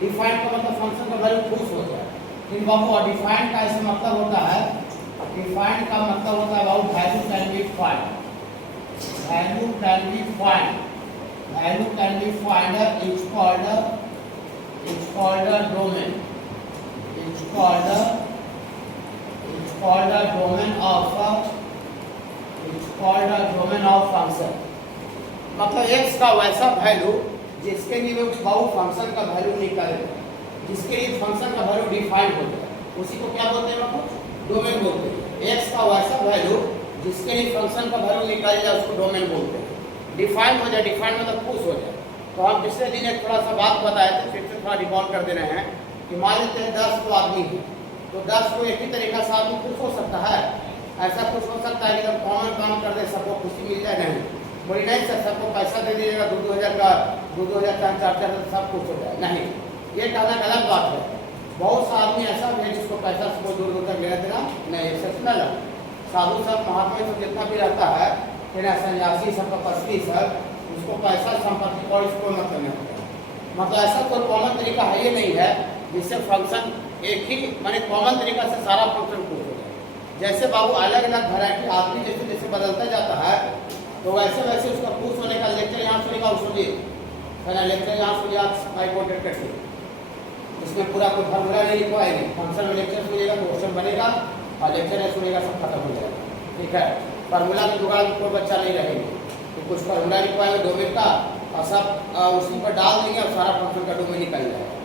Defined का मतलब function का वैल्यू पुश हो जाए। लेकिन बाबू डिफाइंड का ऐसा मतलब होता है, डिफाइंड का मतलब होता है बाबू value can be find, value can be find, value can be find is called domain, is called domain of function. मतलब x का वैसा वैल्यू जिसके लिए बाबू फंक्शन का वैल्यू निकाले, जिसके लिए फंक्शन का वैल्यू डिफाइंड हो जाए, उसी को क्या बोलते हैं बाबू? डोमेन बोलते हैं। x का वैसा वैल्यू जिसके लिए फंक्शन का वैल्यू निकाले जाए उसको डोमेन बोलते हैं। डिफाइंड हो जाए, डिफाइंड मतलब पुश हो जाए। तो हम पिछले दिन एक थोड़ा सा बात बताए थे, फिर से थोड़ा रिकॉल कर दे रहे हैं कि मान लेते हैं 10 को आदमी है, तो 10 को एक ही तरीका से आदमी खुश हो सकता है? ऐसा कुछ हो सकता है कि जब कॉमन काम कर दे सबको खुशी मिल जाए? नहीं, बोली नहीं सर सबको पैसा दे दीजिएगा 2-2 हज़ार का, 2-2 हज़ार 4-4 हज़ार सब कुछ हो जाए। नहीं, ये कहना गलत बात है। बहुत सा आदमी ऐसा है जिसको पैसा सबको दूर दूर तक लेना देना नहीं, एक्सेप्शनल है। साधु सब महात्मा सब जितना भी रहता है, फिर सन्यासी सब तपस्वी सब, उसको पैसा संपत्ति और इसको मतलब नहीं होता। मतलब ऐसा कोई कॉमन तरीका है ये नहीं है जिससे फंक्शन एक ही माने कॉमन तरीका से सारा फंक्शन पूछ हो जाए। जैसे बाबू अलग अलग वैरायटी आदमी जैसे जैसे बदलता जाता है तो वैसे वैसे उसका पूछ होने का लेक्चर यहाँ सुनेगा सुनिए, पहला लेक्चर यहाँ सुनिए आप हाईकोर्टेड करके, इसमें पूरा कोई फॉर्मूला नहीं लिखवाएंगे। फंक्शन में लेक्चर सुनिएगा तो क्वेश्चन बनेगा और लेक्चर नहीं सुनेगा सब खत्म हो जाएगा। ठीक है, फार्मूला की जुगाड़ कोई बच्चा नहीं रहेगा, तो कुछ फार्मूला लिखवाएंगे डोमेन का और सब उसी पर डाल देंगे और सारा फंक्शन का डोमेन निकल जाएगा।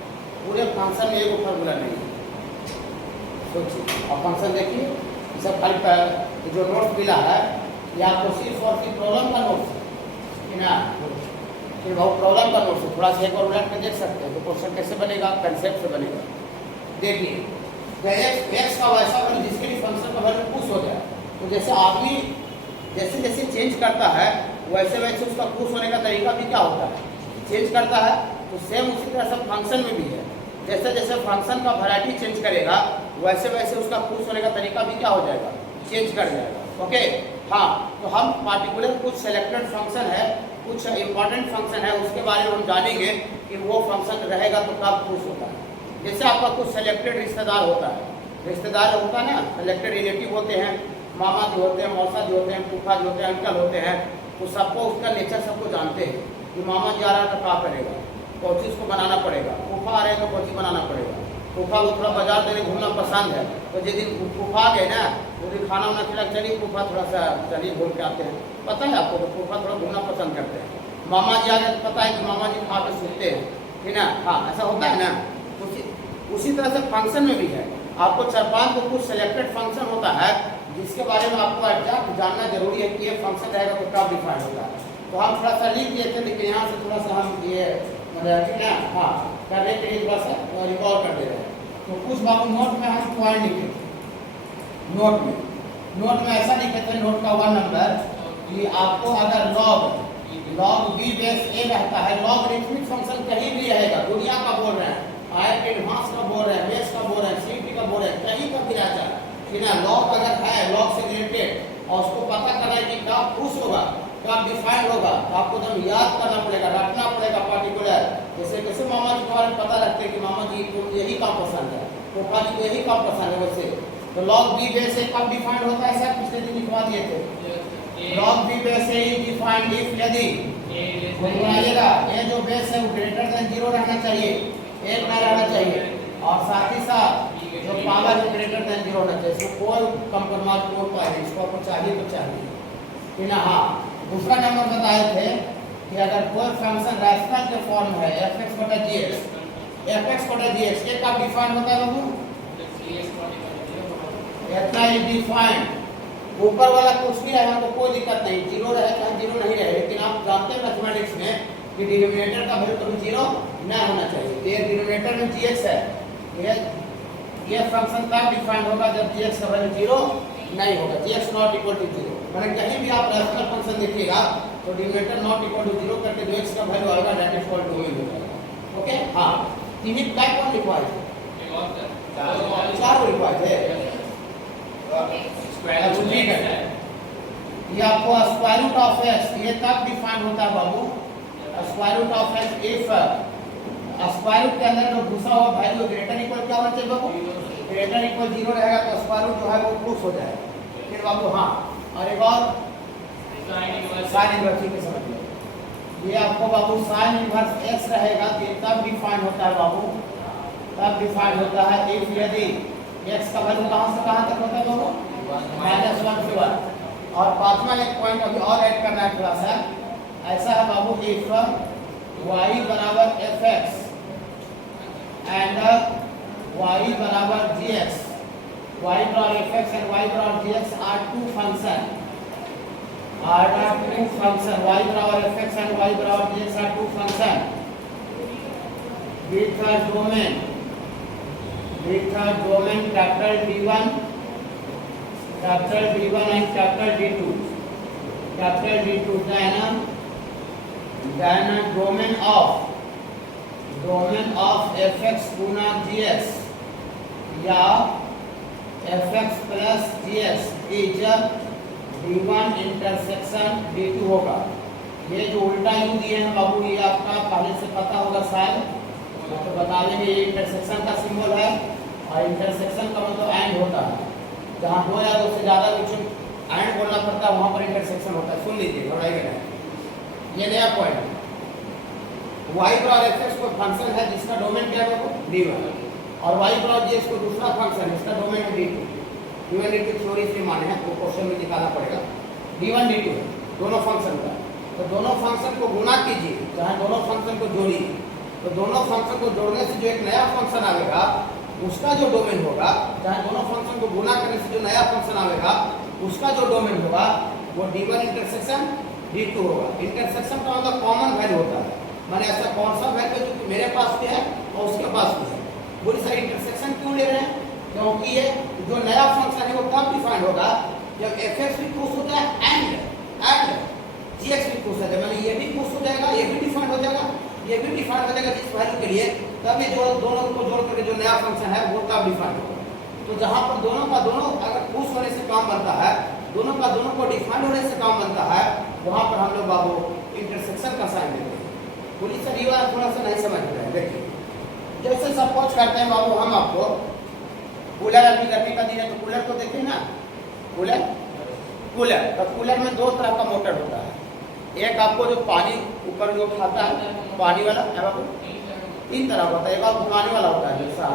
पूरे फंक्शन में एक फार्मूला नहीं है, सोचिए। और फंक्शन देखिए सब खाली जो नोट्स मिला है ये आपको सिर्फ और सिर्फ प्रॉब्लम का नोट्स है ना, फिर बहुत प्रॉब्लम का नोट्स है। थोड़ा सा एक और उलट के देख सकते हैं तो क्वेश्चन कैसे बनेगा, कंसेप्ट से बनेगा। देखिए एक्स का वैसा वैल्यू जिसके लिए फंक्शन का वैल्यू पुश हो जाए, तो जैसे आदमी जैसे जैसे चेंज करता है वैसे वैसे उसका पुश होने का तरीका भी क्या होता है, चेंज करता है। तो सेम उसी तरह से फंक्शन में भी है, जैसे जैसे फंक्शन का वैरायटी चेंज करेगा वैसे वैसे उसका पुश होने का तरीका भी क्या हो जाएगा, चेंज कर जाएगा। ओके हाँ, तो हम पार्टिकुलर कुछ सेलेक्टेड फंक्शन है, कुछ इंपॉर्टेंट फंक्शन है, उसके बारे में हम जानेंगे कि वो फंक्शन रहेगा तो कब पुश होता है। जैसे आपका कुछ सेलेक्टेड रिश्तेदार होता है, रिश्तेदार होता है ना, सेलेक्टेड रिलेटिव होते हैं, मामा जी होते हैं, मौसा जी होते हैं, फूफा जी होते हैं, अंकल होते हैं, तो सबको उसका नेचर सबको जानते हैं कि मामा जी आ रहा है तो क्या करेगा, कौन चीज़ को बनाना पड़ेगा, फूफा आ रहे हैं तो कौन चीज़ बनाना पड़ेगा। फूफा को थोड़ा बाजार देने घूमना पसंद है, तो जिस दिन फूफा आ गए ना उस दिन खाना वाना खिला, चलिए फूफा थोड़ा सा चलिए घूम के आते हैं, पता है आपको, तो फूफा थोड़ा घूमना पसंद करते हैं। मामा जी आ गए तो पता है कि मामा जी खा के सूखते हैं, ठीक ना, हाँ ऐसा होता है ना। उसी तरह से फंक्शन में भी है, आपको 4-5 को कुछ सेलेक्टेड फंक्शन होता है जिसके बारे में आपको एग्जैक्ट जानना जरूरी है कि ये फंक्शन रहेगा तो कब डिफाइन होगा। तो हम थोड़ा सा लिख दिए थे, लेकिन यहाँ से थोड़ा सा हम ये ठीक है हाँ करने के लिए थोड़ा सा रिकॉल कर दे रहे हैं। तो कुछ बाबू नोट में हम पॉइंट लिखे थे, नोट में ऐसा लिखे थे, नोट का 1 नंबर कि आपको अगर लॉग बी बेस ए रहता है, लॉग रिथमिक फंक्शन कहीं भी रहेगा, दुनिया का बोल रहे हैं, आईआईटी एडवांस का बोल रहे हैं, बेस का बोल रहे हैं, सीईटी का बोल रहे हैं, कहीं का भी रहता है कि ना, लॉग अगर है लॉग से रिलेटेड और उसको पता करना है कि कब पुश होगा कब डिफाइंड होगा, तो आपको एकदम याद करना पड़ेगा, रखना पड़ेगा पार्टिकुलर। जैसे कैसे मामा जी के बारे में पता रखते हैं कि मामा जी को यही काम पसंद है, फूफा जी को यही काम पसंद है, वैसे तो लॉग बी बेस ए कब डिफाइंड होता है सर, पिछले दिन लिखवा दिए थे। Log B base A defined if यदि बनाइएगा ये जो बेस है वो ग्रेटर देन 0 रहना चाहिए, 1 ना रहना चाहिए, और साथ ही साथ जो पावर है ग्रेटर देन 0 होना चाहिए। इसको कोई कंप्रोमाइज कोड पाए, इसको आपको चाहिए तो चाहिए कि ना। हाँ, दूसरा नंबर बताए थे कि अगर कोई फंक्शन रैशनल के फॉर्म है fx/gx, fx/gx ये कब डिफाइन होता है बाबू, इतना ही डिफाइन। ऊपर वाला कुछ भी रहेगा तो कोई दिक्कत नहीं, 0 रहे चाहे 0 नहीं रहे, लेकिन आप जानते हैं मैथमेटिक्स में कि डिनोमिनेटर का वैल्यू कभी 0 ना होना चाहिए। ये डिनोमिनेटर में gx है, ये फंक्शन तब डिफाइन होगा जब gx का वैल्यू 0 नहीं होगा, gx नॉट इक्वल टू 0। मैंने कहीं भी आप रैशनल फंक्शन देखिएगा तो डिनोमिनेटर नॉट इक्वल टू 0 करके जो x का वैल्यू आएगा दैट इज कॉल्ड डोमेन हो जाएगा। ओके हाँ, तीन टाइप कौन लिखवाए थे, 4 लिखवाए थे। ठीक है, ये आपको स्क्वायर रूट ऑफ x ये तब डिफाइन होता है बाबू, square root of x if square root के अंदर जो घुसा हुआ वैल्यू ग्रेटर इक्वल क्या होना चाहिए बाबू? ग्रेटर इक्वल 0 रहेगा तो स्क्वायर रूट जो है वो प्रूफ हो जाएगा। फिर बाबू हाँ, और एक और साइन इनवर्स, ठीक है समझ लो। ये आपको बाबू साइन इनवर्स x रहेगा तो तब डिफाइन होता है बाबू, तब डिफाइन होता है इफ यदि x का वैल्यू कहां से कहां तक होता है बाबू? -1 से 1। और पांचवा एक पॉइंट अभी और ऐड करना है थोड़ा सा, ऐसा है बाबू इफ y बराबर fx एंड y बराबर gx, y बराबर fx एंड y बराबर gx are two function, y बराबर fx and y बराबर gx are two function with a domain capital D1 and capital D2, then a domain of fx Guna gx या fx plus gx is D1 intersection D2 होगा। ये जो उल्टा you दिए हैं बाबू ये आपका पहले से पता होगा शायद, तो बता देंगे ये इंटरसेक्शन का सिंबल है और इंटरसेक्शन का मतलब एंड होता है, जहाँ दो या दो से ज़्यादा कुछ एंड बोलना पड़ता है वहाँ पर इंटरसेक्शन होता है। सुन लीजिए, घबराइएगा नहीं, ये नया पॉइंट है। y बराबर fx को फंक्शन है जिसका डोमेन क्या है बाबू? D1, और y बराबर gx को दूसरा फंक्शन है जिसका डोमेन है D2। D1 D2 थ्योरी से माने हैं, वो क्वेश्चन में निकालना पड़ेगा। D1 D2 दोनों फंक्शन का, तो दोनों फंक्शन को गुना कीजिए, चाहे दोनों फंक्शन को जोड़िए, तो दोनों फंक्शन को जोड़ने से जो एक नया फंक्शन आएगा उसका जो डोमेन होगा, चाहे दोनों फंक्शन को गुना करने से जो नया फंक्शन आएगा उसका जो डोमेन होगा वो D1 इंटरसेक्शन D2 होगा। इंटरसेक्शन का मतलब कॉमन वैल्यू होता है, माने ऐसा कौन सा वैल्यू जो मेरे पास भी है और उसके पास भी है। बोली सर इंटरसेक्शन क्यों ले रहे हैं? क्योंकि ये जो नया फंक्शन है वो कब डिफाइन होगा? जब fx भी खुश होता है एंड gx भी खुश होता है, मतलब ये भी खुश हो जाएगा, ये भी डिफाइन हो जाएगा, ये भी डिफाइन हो जाएगा जिस वैल्यू के लिए, तब ये जो दोनों को जोड़ करके जो नया फंक्शन है वो तब डिफाइन होगा। तो जहाँ पर दोनों का दोनों अगर खुश होने से काम बनता है, दोनों का दोनों को डिफाइन होने से काम बनता है, वहाँ पर हम लोग बाबू इंटरसेक्शन का साइन देते हैं। बोली सर ये बात थोड़ा सा नहीं समझ रहे हैं। देखिए जैसे सपोज करते हैं बाबू हम आपको कूलर अभी गर्मी का दिन है तो कूलर तो देखिए ना, कूलर तो कूलर में दो तरह का मोटर होता है। एक आपको जो पानी ऊपर जो खाता है पानी वाला है बाबू, तीन तरह का होता है। एक और घुमाने वाला होता है, जैसा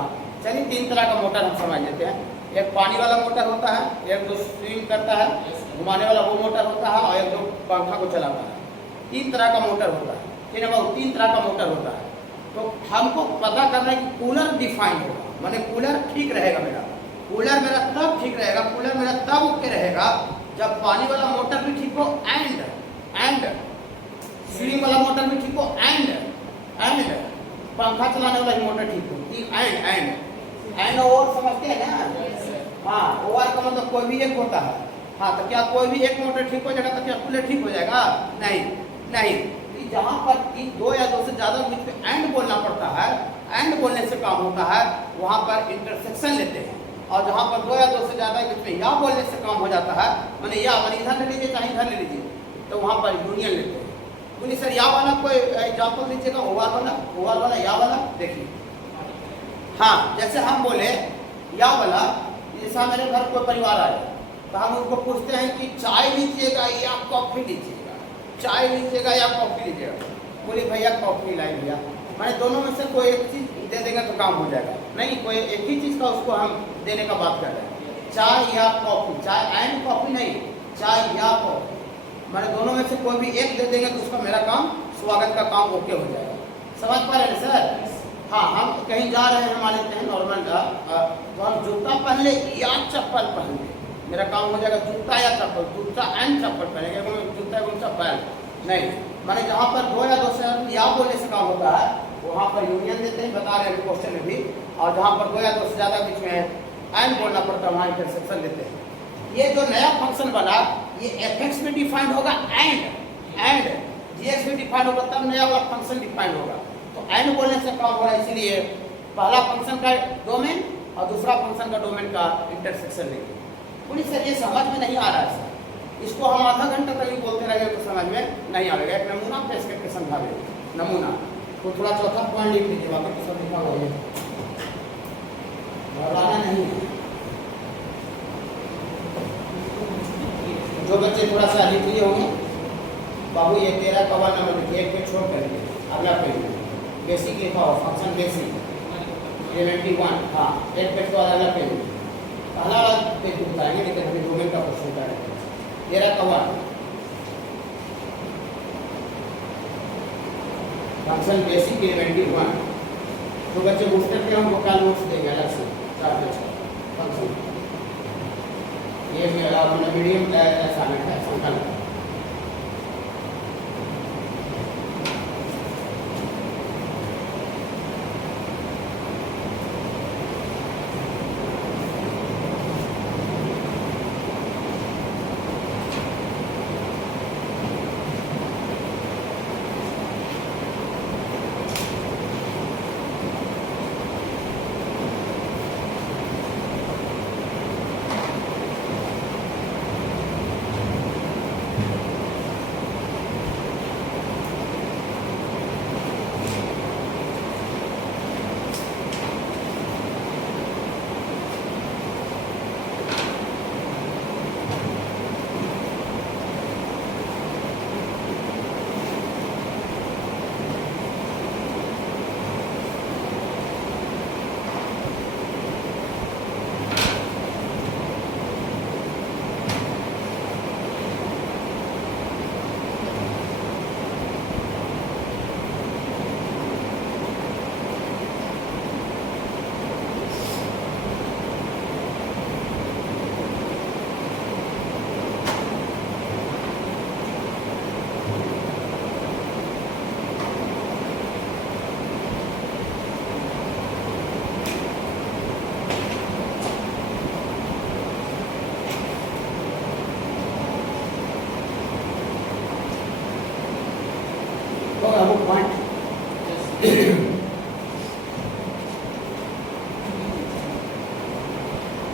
चलिए तीन तरह का मोटर हम समझ लेते हैं। एक पानी वाला मोटर होता है, एक जो स्विम करता है घुमाने वाला वो मोटर होता है, और एक जो पंखा को चलाता है। तीन तरह का मोटर होता है, ठीक है बाबू, तीन तरह का मोटर होता है। तो हमको पता करना है कि कूलर डिफाइन होगा, माने कूलर ठीक रहेगा मेरा, कूलर मेरा तब ठीक रहेगा, कूलर मेरा तब ओके रहेगा जब पानी वाला मोटर भी ठीक हो एंड स्विंग वाला मोटर भी ठीक हो एंड पंखा चलाने वाला ही मोटर ठीक हो, एंड और समझते हैं ना? हाँ, ओवर का मतलब कोई भी एक होता है। हाँ, तो क्या कोई भी एक मोटर ठीक हो जाएगा तो क्या कूलर ठीक हो जाएगा? नहीं। जहाँ पर दो या दो से ज़्यादा बीच में एंड बोलना पड़ता है, एंड बोलने से काम होता है, वहाँ पर इंटरसेक्शन लेते हैं। और जहाँ पर दो या दो से ज़्यादा बीच में या बोलने से काम हो जाता है, मैंने या मैंने इधर ले लीजिए चाहे इधर ले लीजिए, तो वहाँ पर यूनियन लेते हैं। बोलिए सर या वाला कोई एग्जाम्पल दीजिएगा, ओवर वाला या वाला। देखिए हाँ, जैसे हम बोले या वाला, जैसा मेरे घर कोई परिवार आए तो हम उनको पूछते हैं कि चाय लीजिएगा या कॉफ़ी लीजिएगा, चाय लीजिएगा या कॉफ़ी लीजिएगा। बोली भैया कॉफ़ी लाई भैया, मैंने दोनों में से कोई एक चीज़ दे देगा तो काम हो जाएगा। नहीं, कोई एक ही चीज़ का उसको हम देने का बात कर रहे हैं, चाय या कॉफ़ी, चाय एंड कॉफ़ी नहीं, चाय या कॉफ़ी, मैंने दोनों में से कोई भी एक दे देंगे तो उसका मेरा काम स्वागत का काम ओके हो जाएगा। समझ पा रहे हैं सर? हाँ, हम कहीं जा रहे हैं, मान लेते हैं नॉर्मल का, तो हम जूता पहन ले या चप्पल पहन ले, मेरा काम हो जाएगा जूता या चप्पल, जूता एंड चप्पल पहनेंगे, जूता एवं चप्पल नहीं। माने जहाँ पर दो या दो से या बोलने से काम होता है वहाँ पर यूनियन देते हैं, बता रहे हैं क्वेश्चन में भी। और जहाँ पर दो या दो से ज़्यादा बीच में एंड बोलना पड़ता है वहाँ इंटरसेक्शन लेते हैं। ये जो नया फंक्शन बना ये fx में डिफाइंड होगा एंड gx में डिफाइंड होगा, तब नया वाला फंक्शन डिफाइंड होगा। तो एंड बोलने से काम हो रहा है, इसीलिए पहला फंक्शन का डोमेन और दूसरा फंक्शन का डोमेन का इंटरसेक्शन लेंगे। बोलिए सर ये समझ में नहीं आ रहा है सर, इसको हम आधा घंटा तक ही बोलते रहेंगे तो समझ में नहीं आएगा। एक नमूना पेश करके समझा देंगे। नमूना तो थोड़ा चौथा पॉइंट लिख लीजिए, बाकी तो सब लिखा हुआ है, घबराना नहीं है। जो बच्चे थोड़ा सा अधिक लिए होंगे, बाबू ये 13 का 1 नंबर लिखिए, एक पेज छोड़ करके अगला पेज बेसिक लिखा हो, फंक्शन बेसिक एलिमेंट्री 1, हाँ एक पेज तो अगला पेज पहला वाला पेज बताएंगे, लेकिन हमें डोमेन का क्वेश्चन करेंगे। 13 का 1 फंक्शन बेसिक एलिमेंट्री 1, तो बच्चे बूस्टर पे हमको कल नोट्स देंगे अलग से 4 पेज फंक्शन, ये मेरा मीडियम असाइनमेंट है संकल्प।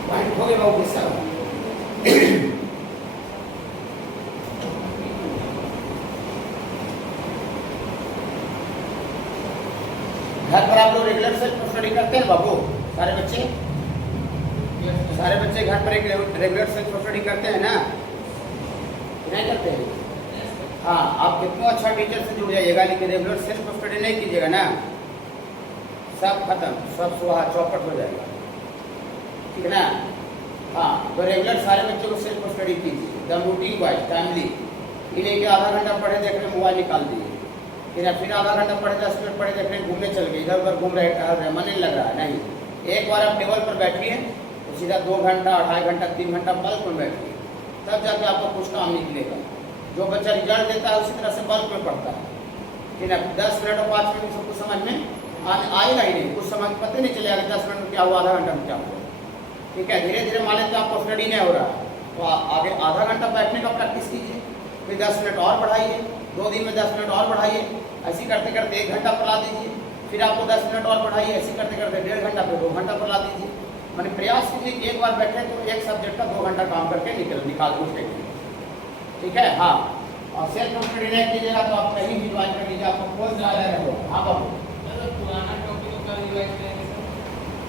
पॉइंट हो गया बाबू के साथ। घर पर आप लोग रेगुलर सेल्फ स्टडी करते हैं बाबू? सारे बच्चे घर पर एक रेगुलर सेल्फ स्टडी करते हैं ना? नहीं करते हैं? हाँ, आप कितना अच्छा टीचर से जुड़ जाइएगा, लेकिन रेगुलर सेल्फ स्टडी नहीं कीजिएगा ना, सब खत्म, सब सुहा चौपट हो जाएगा, ठीक है ना? हाँ, तो रेगुलर सारे बच्चों को सेल्फ स्टडी कीजिए, द रूटीन वाइज टाइमली। ये लेके आधा घंटा पढ़े देख रहे मोबाइल निकाल दिए, फिर आधा घंटा पढ़े 10 मिनट पढ़े देख रहे घूमने चल गए, इधर उधर घूम रहे टहल रहे, मन नहीं लग रहा है। नहीं, एक बार आप टेबल पर बैठिए तो सीधा 2 घंटा 2.5 घंटा 3 घंटा बल्क में बैठिए, तब जाके आपको कुछ काम निकलेगा। जो बच्चा रिजल्ट देता है उसी तरह से बल्क में पढ़ता है, ठीक है? 10 मिनट और 5 मिनट सबको समझ में आएगा ही नहीं, कुछ समझ पता नहीं चलेगा कि 10 मिनट में क्या हुआ, आधा घंटा में क्या हुआ, ठीक है? धीरे धीरे मान लेते आपको स्टडी नहीं हो रहा है तो आगे आधा घंटा बैठने का प्रैक्टिस कीजिए, फिर 10 मिनट और बढ़ाइए, 2 दिन में 10 मिनट और बढ़ाइए, ऐसे करते करते 1 घंटा पढ़ा दीजिए, फिर आपको 10 मिनट और बढ़ाइए, ऐसे करते करते 1.5 घंटा फिर 2 घंटा पढ़ा दीजिए। मैंने प्रयास कीजिए कि एक बार बैठे तो एक सब्जेक्ट का 2 घंटा काम करके निकाल उसके, ठीक है? हाँ, और सेल्फ स्टडी नहीं कीजिएगा तो आप कहीं भी ज्वाइन कर लीजिए, आपको कौन सा आया है? हाँ बाबू,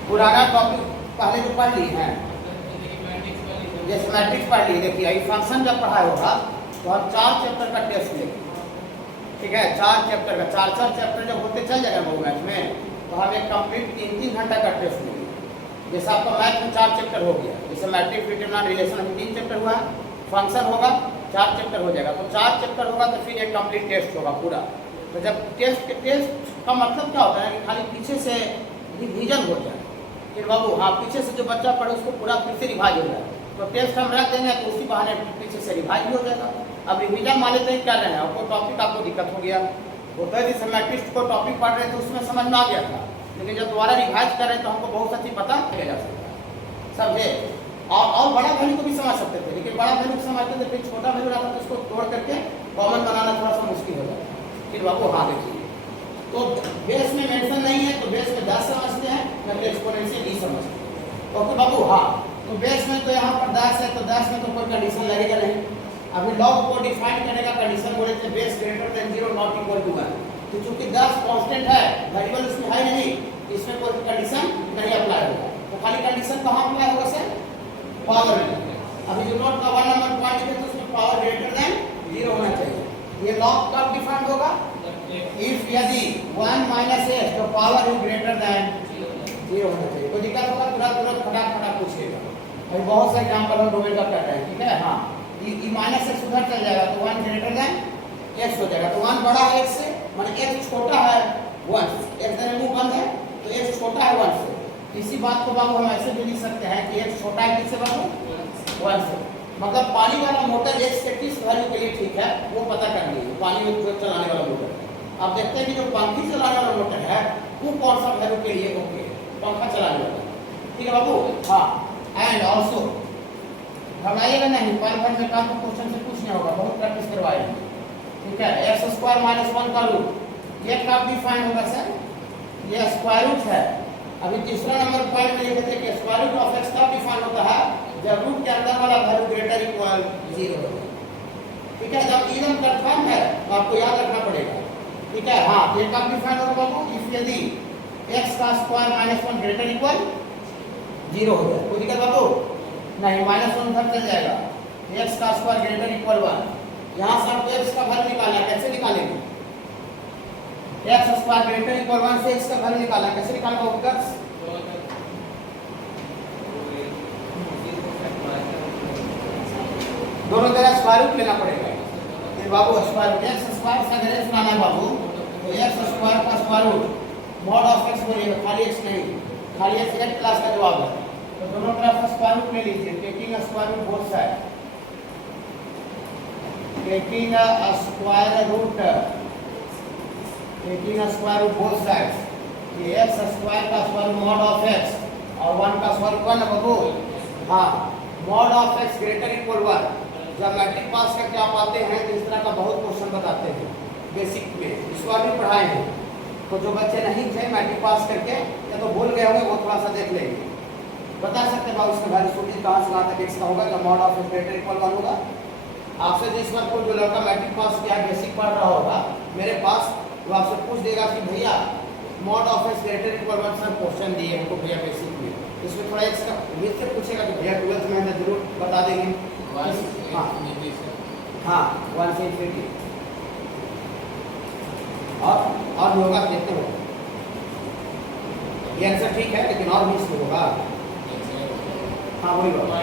पुराना टॉपिक पहले तो पढ़ ली है, जैसे मैट्रिक्स पढ़ ली। देखिए अभी फंक्शन जब पढ़ाया होगा तो हम 4 चैप्टर का टेस्ट लेंगे, ठीक है? 4 चैप्टर का 4 चैप्टर जब होते चल जाएगा वो मैथ में, तो हम एक कंप्लीट 3 घंटा का टेस्ट लेंगे। जैसे आपका मैथ में 4 चैप्टर हो गया, जैसे मैट्रिक डिटरमिनेंट रिलेशन में 3 चैप्टर हुआ, फंक्शन होगा 4 चैप्टर हो जाएगा, तो 4 चैप्टर होगा तो फिर एक कंप्लीट टेस्ट होगा पूरा। तो जब टेस्ट का मतलब क्या होता है कि खाली पीछे से रिवीजन हो जाए, फिर बाबू हाँ पीछे से जो बच्चा पढ़े उसको पूरा फिर से रिवाइज हो जाए, तो टेस्ट हम रख देंगे तो उसी बहाने पीछे से रिवाइज हो जाएगा। अब रिवीजन मान लेते हैं क्या रहे हैं, आपको टॉपिक आपको दिक्कत हो गया, होता है जैसे मैट्रिक्स को टॉपिक पढ़ रहे थे उसमें समझ में आ गया था, लेकिन जब दोबारा रिवाइज कर रहे हैं तो हमको बहुत सा चीज पता चल जा सकता है, समझे? और बड़ा वैल्यू को भी समझ सकते थे, लेकिन बड़ा वैल्यू को समझते थे, फिर छोटा वैल्यू रहता तो उसको तोड़ करके कॉमन बनाना थोड़ा सा मुश्किल हो जाता है। फिर बाबू हाँ देखिए, तो बेस में मेंशन नहीं है तो बेस में 10 समझते हैं, मैं एक्सपोनेंशियल डी समझते हैं। ओके बाबू, हाँ तो बेस में तो यहाँ पर 10 है तो 10 में तो कोई कंडीशन लगेगा नहीं। अभी लॉग को डिफाइन करने का कंडीशन बोले थे base greater than 0 not equal to 1, तो चूंकि 10 कांस्टेंट है, वेरिएबल उसमें है नहीं, इसमें कोई कंडीशन नहीं अप्लाई होगा। तो खाली कंडीशन कहाँ अप्लाई होगा सर? पावर में। अभी जो नोट का 1 नंबर पॉइंट है तो उसमें पावर ग्रेटर देन 0 होना चाहिए। ये लॉग कब डिफाइंड होगा? इफ यदि 1 माइनस s तो पावर इज ग्रेटर देन 0 होना चाहिए। कोई दिक्कत होगा तुरंत फटाफट पूछेगा। अभी बहुत सारे एग्जांपल हम डोमेन का कर रहे हैं, ठीक है। हाँ, ये माइनस x उधर चल जाएगा तो 1 ग्रेटर देन x हो जाएगा। तो 1 बड़ा है x से, माने x छोटा है 1 से। x देने मुंह बंद है तो x छोटा है 1 से। इसी बात को बाबू हम ऐसे भी लिख सकते हैं कि x छोटा है किससे बाबू? 1 से। मतलब पानी वाला मोटर x के किस वैल्यू के लिए ठीक है वो पता कर लीजिए। पानी में जो चलाने वाला मोटर, अब देखते हैं कि जो पंखी चलाने वाला मोटर है वो कौन सा वैल्यू के लिए ओके है, पंखा चलाने वाला, ठीक है बाबू। हाँ, एंड ऑल्सो घबराइएगा नहीं, पर भर में काम को क्वेश्चन से कुछ नहीं होगा, बहुत प्रैक्टिस करवाएंगे, ठीक है। x स्क्वायर माइनस 1 का रूट ये कब डिफाइन होगा सर? ये स्क्वायर रूट है। अभी तीसरा नंबर पॉइंट में लिखते हैं कि स्क्वायर रूट ऑफ x कब डिफाइन होता है? जब रूट के अंदर वाला वैल्यू ग्रेटर इक्वल 0 हो, ठीक है। जब एकदम कंफर्म है तो आपको याद रखना पड़ेगा, ठीक है। हाँ, ये कब डिफाइन होगा बाबू? इफ यदि x का स्क्वायर माइनस 1 ग्रेटर इक्वल 0 हो जाए। कोई दिक्कत बाबू नहीं, माइनस 1 उधर चल जाएगा, x का स्क्वायर ग्रेटर इक्वल 1। यहाँ से आपको x का वैल्यू निकालना है, कैसे निकालेंगे? x स्क्वायर ग्रेटर इक्वल 1 से x का वैल्यू निकालना है, कैसे निकालेंगे बाबू? दोनों तरह स्क्वायर रूट लेना पड़ेगा। फिर बाबू स्क्वायर रूट x स्क्वायर से अगर x लाना है बाबू तो x स्क्वायर का square root mod of x बोलिएगा, खाली x नहीं, खाली x 8 क्लास का जवाब है। तो दोनों तरफ स्क्वायर रूट ले लीजिए, taking square root both side, taking square root both sides. ये x स्क्वायर का square root mod of x और 1 का स्क्वायर रूट 1 है बाबू। हाँ, mod of x greater equal 1। जब मैट्रिक पास करके आप आते हैं तो इस तरह का बहुत क्वेश्चन बताते हैं बेसिक में, इस बार भी पढ़ाए हैं। तो जो बच्चे नहीं थे मैट्रिक पास करके या तो भूल गए होंगे वो थोड़ा सा देख लेंगे, बता सकते हैं उसका वैल्यू सूची कहाँ से कहाँ तक x का होगा जब mod of x greater equal 1 होगा। आपसे जिस बार कोई जो लड़का मैट्रिक पास किया बेसिक पढ़ रहा होगा मेरे पास, वो आपसे पूछ देगा कि भैया mod of x greater equal 1 sir question दिए हमको भैया बेसिक में, इसमें थोड़ा x का उम्मीद से पूछेगा कि भैया 12th में हमें जरूर बता देंगे। हाँ, 1 से इंफिनिटी और भी होगा, देखते हो। ये आंसर ठीक है लेकिन और भी इसमें होगा। हाँ वही होगा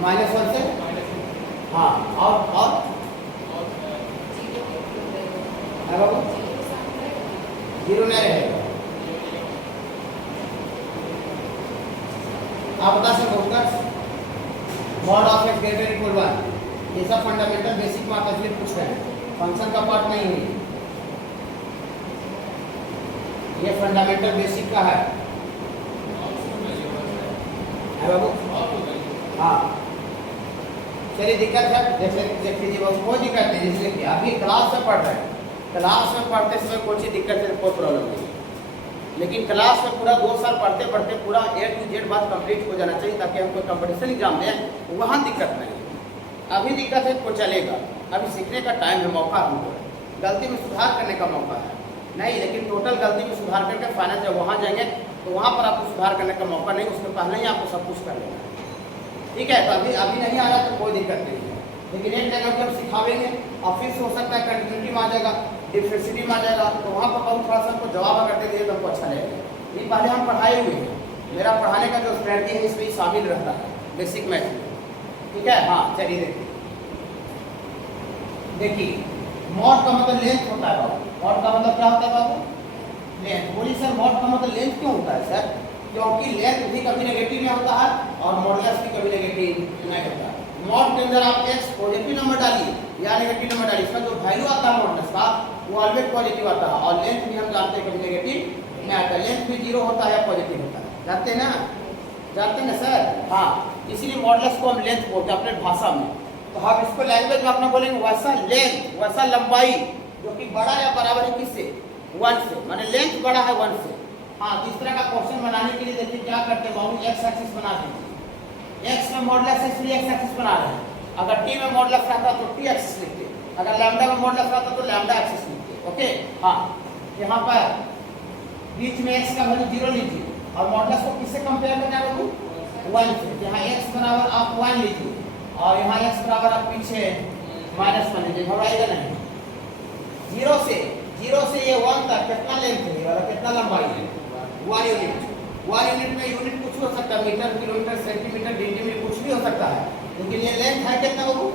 -1 से, हाँ और है बाबू 0 नहीं रहेगा। आप बता सकते हो mod of x greater equal 1, ये सब फंडामेंटल बेसिक मार्क इसलिए पूछ रहे हैं, फंक्शन का पार्ट नहीं है, ये फंडामेंटल बेसिक का है बाबू। हाँ चलिए, दिक्कत है देख लीजिए बस, कोई दिक्कत नहीं। इसलिए कि अभी क्लास में पढ़ रहे हैं, क्लास में पढ़ते समय कोई सी दिक्कत है, कोई प्रॉब्लम नहीं, लेकिन क्लास में पूरा 2 साल पढ़ते पढ़ते पूरा A to Z बात कंप्लीट हो जाना चाहिए ताकि हम कोई कंपटीशन एग्जाम दें, वहाँ दिक्कत नहीं। अभी दिक्कत है को चलेगा, अभी सीखने का टाइम है, मौका हमको, गलती में सुधार करने का मौका है नहीं, लेकिन टोटल गलती में सुधार करके फाइनल जब वहाँ जाएंगे तो वहाँ पर आपको सुधार करने का मौका नहीं, उसके पहले ही आपको सब कुछ कर लेना है, ठीक है। तो अभी नहीं आ रहा तो कोई दिक्कत नहीं है, लेकिन एक जगह जब सिखावेंगे और फिर हो सकता है कंटिन्यूटी में आ जाएगा, डिफरेंसिटी में आ जाएगा, तो वहाँ पर बहुत थोड़ा सा हमको जवाब अगर दे दिए तो हमको अच्छा लगेगा। ये पहले हम पढ़ाए हुए हैं, मेरा पढ़ाने का जो स्ट्रैटेजी है इसमें शामिल रहता है बेसिक मैथ में, ठीक है। हाँ चलिए देखिए मॉड का मतलब लेंथ होता है बाबू, मॉड का मतलब क्या होता है बाबू? लेंथ। बोलिए सर मॉड का मतलब लेंथ क्यों होता है सर? क्योंकि लेंथ भी कभी नेगेटिव में होता है और मॉडुलस भी कभी नेगेटिव नहीं होता है। मॉड के अंदर आप x पॉजिटिव नंबर डालिए या नेगेटिव नंबर डालिए, इसका जो वैल्यू आता है मॉडुलस का वो ऑलवेज पॉजिटिव आता है, और लेंथ भी हम जानते हैं कभी नेगेटिव नहीं आता, लेंथ भी 0 होता है या पॉजिटिव होता है, जानते हैं ना? जानते हैं ना सर? हाँ, इसीलिए मॉडुलस को हम लेंथ बोलते हैं अपने भाषा में। तो हम इसको लैंग्वेज में अपना बोलेंगे वैसा लेंथ, वैसा लंबाई जो कि बड़ा या बराबर है किससे? 1 से, माने लेंथ बड़ा है 1 से। हाँ, तो इस तरह का क्वेश्चन बनाने के लिए देखिए क्या करते हैं बाबू, एक्स एक्सिस बना दीजिए, एक्स में मॉडुलस है इसलिए एक्स एक्सिस बना रहे हैं, अगर टी में मॉडुलस रहता तो टी एक्सिस लिखते, अगर लैम्डा में मॉडुलस रहता तो लैम्डा एक्सिस लिखते, ओके हाँ, यहाँ पर बीच में x का वैल्यू 0 लीजिए और मॉडुलस को किससे कंपेयर करना है बाबू? 1 से। यहाँ x बराबर आप 1 लीजिए और यहाँ x बराबर आप पीछे -1 लीजिए, घबराइएगा नहीं। 0 से ये 1 तक कितना लेंथ है और कितना लंबाई है? 1 यूनिट। 1 यूनिट में यूनिट कुछ भी हो सकता है, मीटर, किलोमीटर, सेंटीमीटर, डेसीमीटर, कुछ भी हो सकता है, लेकिन ये लेंथ है कितना बाबू?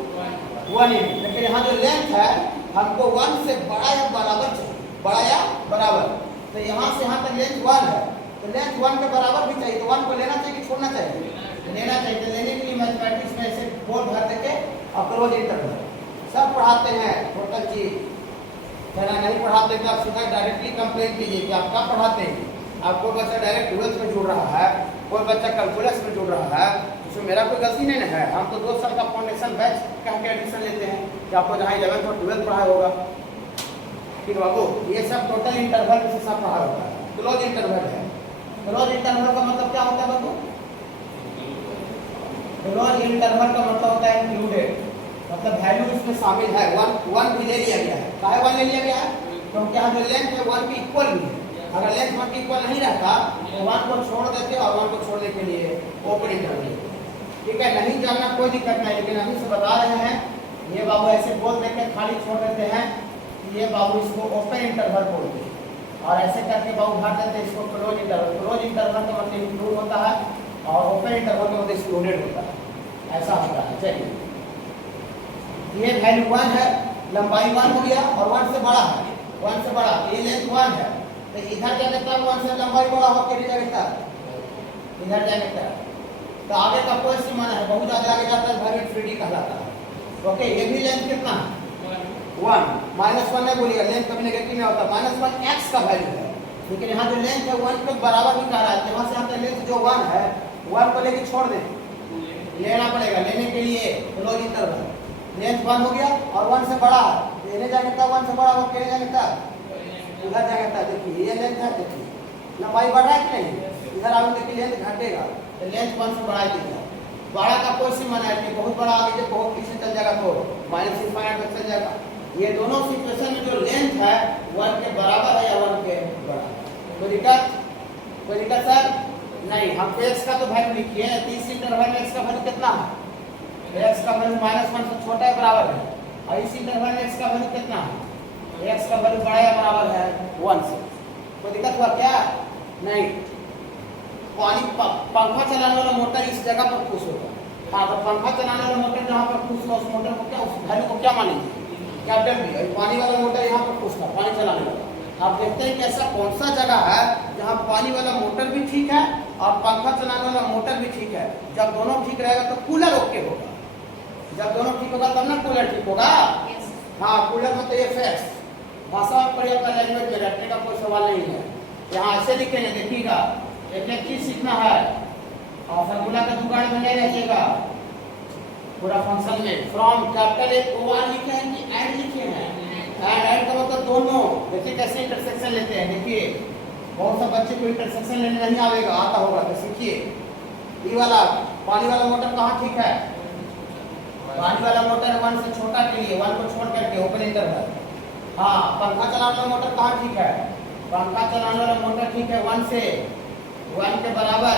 1 यूनिट। लेकिन यहाँ जो लेंथ है हमको 1 से बड़ा या बराबर चाहिए, बड़ा या बराबर। तो यहाँ से यहाँ तक लेंथ 1 है, तो लेंथ 1 के बराबर भी चाहिए, तो 1 को लेना चाहिए कि छोड़ना चाहिए? लेना चाहिए। तो लेने के लिए मैथमेटिक्स में ऐसे बोर्ड भर देके और क्लोज इंटरवल सब पढ़ाते हैं टोटल चीज। अगर नहीं पढ़ाते तो आप सीधा डायरेक्टली कंप्लेंट कीजिए कि आप क्या पढ़ाते हैं। आपको बच्चा डायरेक्ट 12th में जुड़ रहा है, कोई बच्चा कैलकुलस में जुड़ रहा है, उसमें मेरा कोई गलती नहीं है। हम तो 2 साल का फाउंडेशन बैच कह के एडमिशन लेते हैं कि आपको जहाँ 11th और 12th पढ़ाया होगा। ठीक है बाबू, ये सब टोटल इंटरवल से सब पढ़ा होता है। क्लोज इंटरवल है। क्लोज इंटरवल का मतलब क्या होता है बाबू? क्लोज इंटरवल का मतलब होता है इंक्लूडेड, मतलब वैल्यू इसमें शामिल है। 1 भी ले लिया गया है। काहे 1 ले लिया गया है? क्योंकि यहाँ जो लेंथ है 1 के इक्वल भी है। अगर लेंथ 1 के इक्वल नहीं रहता तो 1 को छोड़ देते और 1 को छोड़ने के लिए ओपन इंटरवल। ठीक है, नहीं जानना कोई दिक्कत नहीं, लेकिन अभी से बता रहे हैं। ये बाबू ऐसे बोल देके खाली छोड़ देते हैं कि ये बाबू इसको ओपन इंटरवल बोलते हैं, और ऐसे करके बाबू भर देते हैं इसको क्लोज इंटरवल। क्लोज इंटरवल का मतलब इंक्लूड होता है और ओपन इंटरवल का मतलब एक्सक्लूडेड होता है। ऐसा होता है। चलिए, ये वैल्यू 1 है, लंबाई 1 हो गया और 1 से बड़ा है। 1 से बड़ा, ये लेंथ 1 है, तो इधर क्या कहता है? 1 से लंबाई बड़ा हो के क्या कहता है? इधर क्या कहता है? तो आगे का कोई सीमा है, बहुत ज्यादा आगे जाता है वैल्यू 3D कहलाता है। ओके, ये भी लेंथ कितना है? 1। -1 नहीं बोलिएगा, लेंथ कभी नेगेटिव नहीं होता। -1 x का वैल्यू है, लेकिन यहाँ जो लेंथ है 1 के बराबर भी कह रहा है। यहाँ से यहाँ तक लेंथ जो 1 है, 1 को लेके छोड़ दें, लेना पड़ेगा। लेने के लिए क्लोज इंटरवल, लेंथ 1 हो गया और 1 से बड़ा है, लेने जाएंगे तब 1 से बड़ा हो के जाएंगे तब उधर जाएंगे। देखिए ये लेंथ है, देखिए लंबाई बढ़ रहा है कि नहीं? इधर आगे देखिए लेंथ घटेगा, तो लेंथ 1 से बड़ा ही बड़ा का कोई सीमा नहीं है। बहुत बड़ा आगे जब बहुत पीछे चल जाएगा तो -∞ तक चल जाएगा। ये दोनों सिचुएशन में जो लेंथ है 1 के बराबर है या 1 के बराबर। कोई दिक्कत सर नहीं? हमको x का तो वैल्यू लिखिए, इस इंटरवल में x का वैल्यू कितना है? x का वैल्यू -1 से छोटा है, बराबर है। और इस इंटरवल में x का वैल्यू कितना है? x का वैल्यू बड़ा या बराबर है 1 से। कोई दिक्कत हुआ क्या? नहीं। पानी पंखा चलाने वाला मोटर इस जगह पर खुश होगा। हाँ, तो पंखा चलाने वाला मोटर जहाँ पर खुश हुआ, उस मोटर को क्या, उस वैल्यू को क्या मानेंगे? Capital B। पानी वाला मोटर यहाँ पर खुश था, पानी चलाने वाला। आप देखते हैं कि ऐसा कौन सा जगह है जहाँ पानी वाला मोटर भी ठीक है और पंखा चलाने वाला मोटर भी ठीक है। जब दोनों ठीक रहेगा तो कूलर ओके होगा। जब दोनों ठीक होगा तब ना कूलर ठीक होगा। हाँ, कूलर में तो ये फैक्ट भाषा और पर्याप्त लैंग्वेज में रखने का कोई सवाल नहीं है। यहाँ ऐसे लिखेंगे, देखिएगा एक एक चीज सीखना है और फॉर्मूला का जुगाड़ में नहीं रहिएगा पूरा फंक्शन में। फ्रॉम कैपिटल ए को वन लिखे हैं कि एंड लिखे हैं? एंड का मतलब दोनों। देखिए कैसे इंटरसेक्शन लेते हैं। देखिए बहुत से बच्चे को इंटरसेक्शन लेने नहीं आएगा, आता होगा तो सीखिए। ये वाला पानी वाला मोटर कहाँ ठीक है? पानी वाला मोटर 1 से छोटा के लिए 1 को छोड़ करके ओपन इंटरवल। हाँ, पंखा चलाने वाला मोटर कहाँ ठीक है? पंखा चलाने वाला मोटर ठीक है 1 से 1 के बराबर।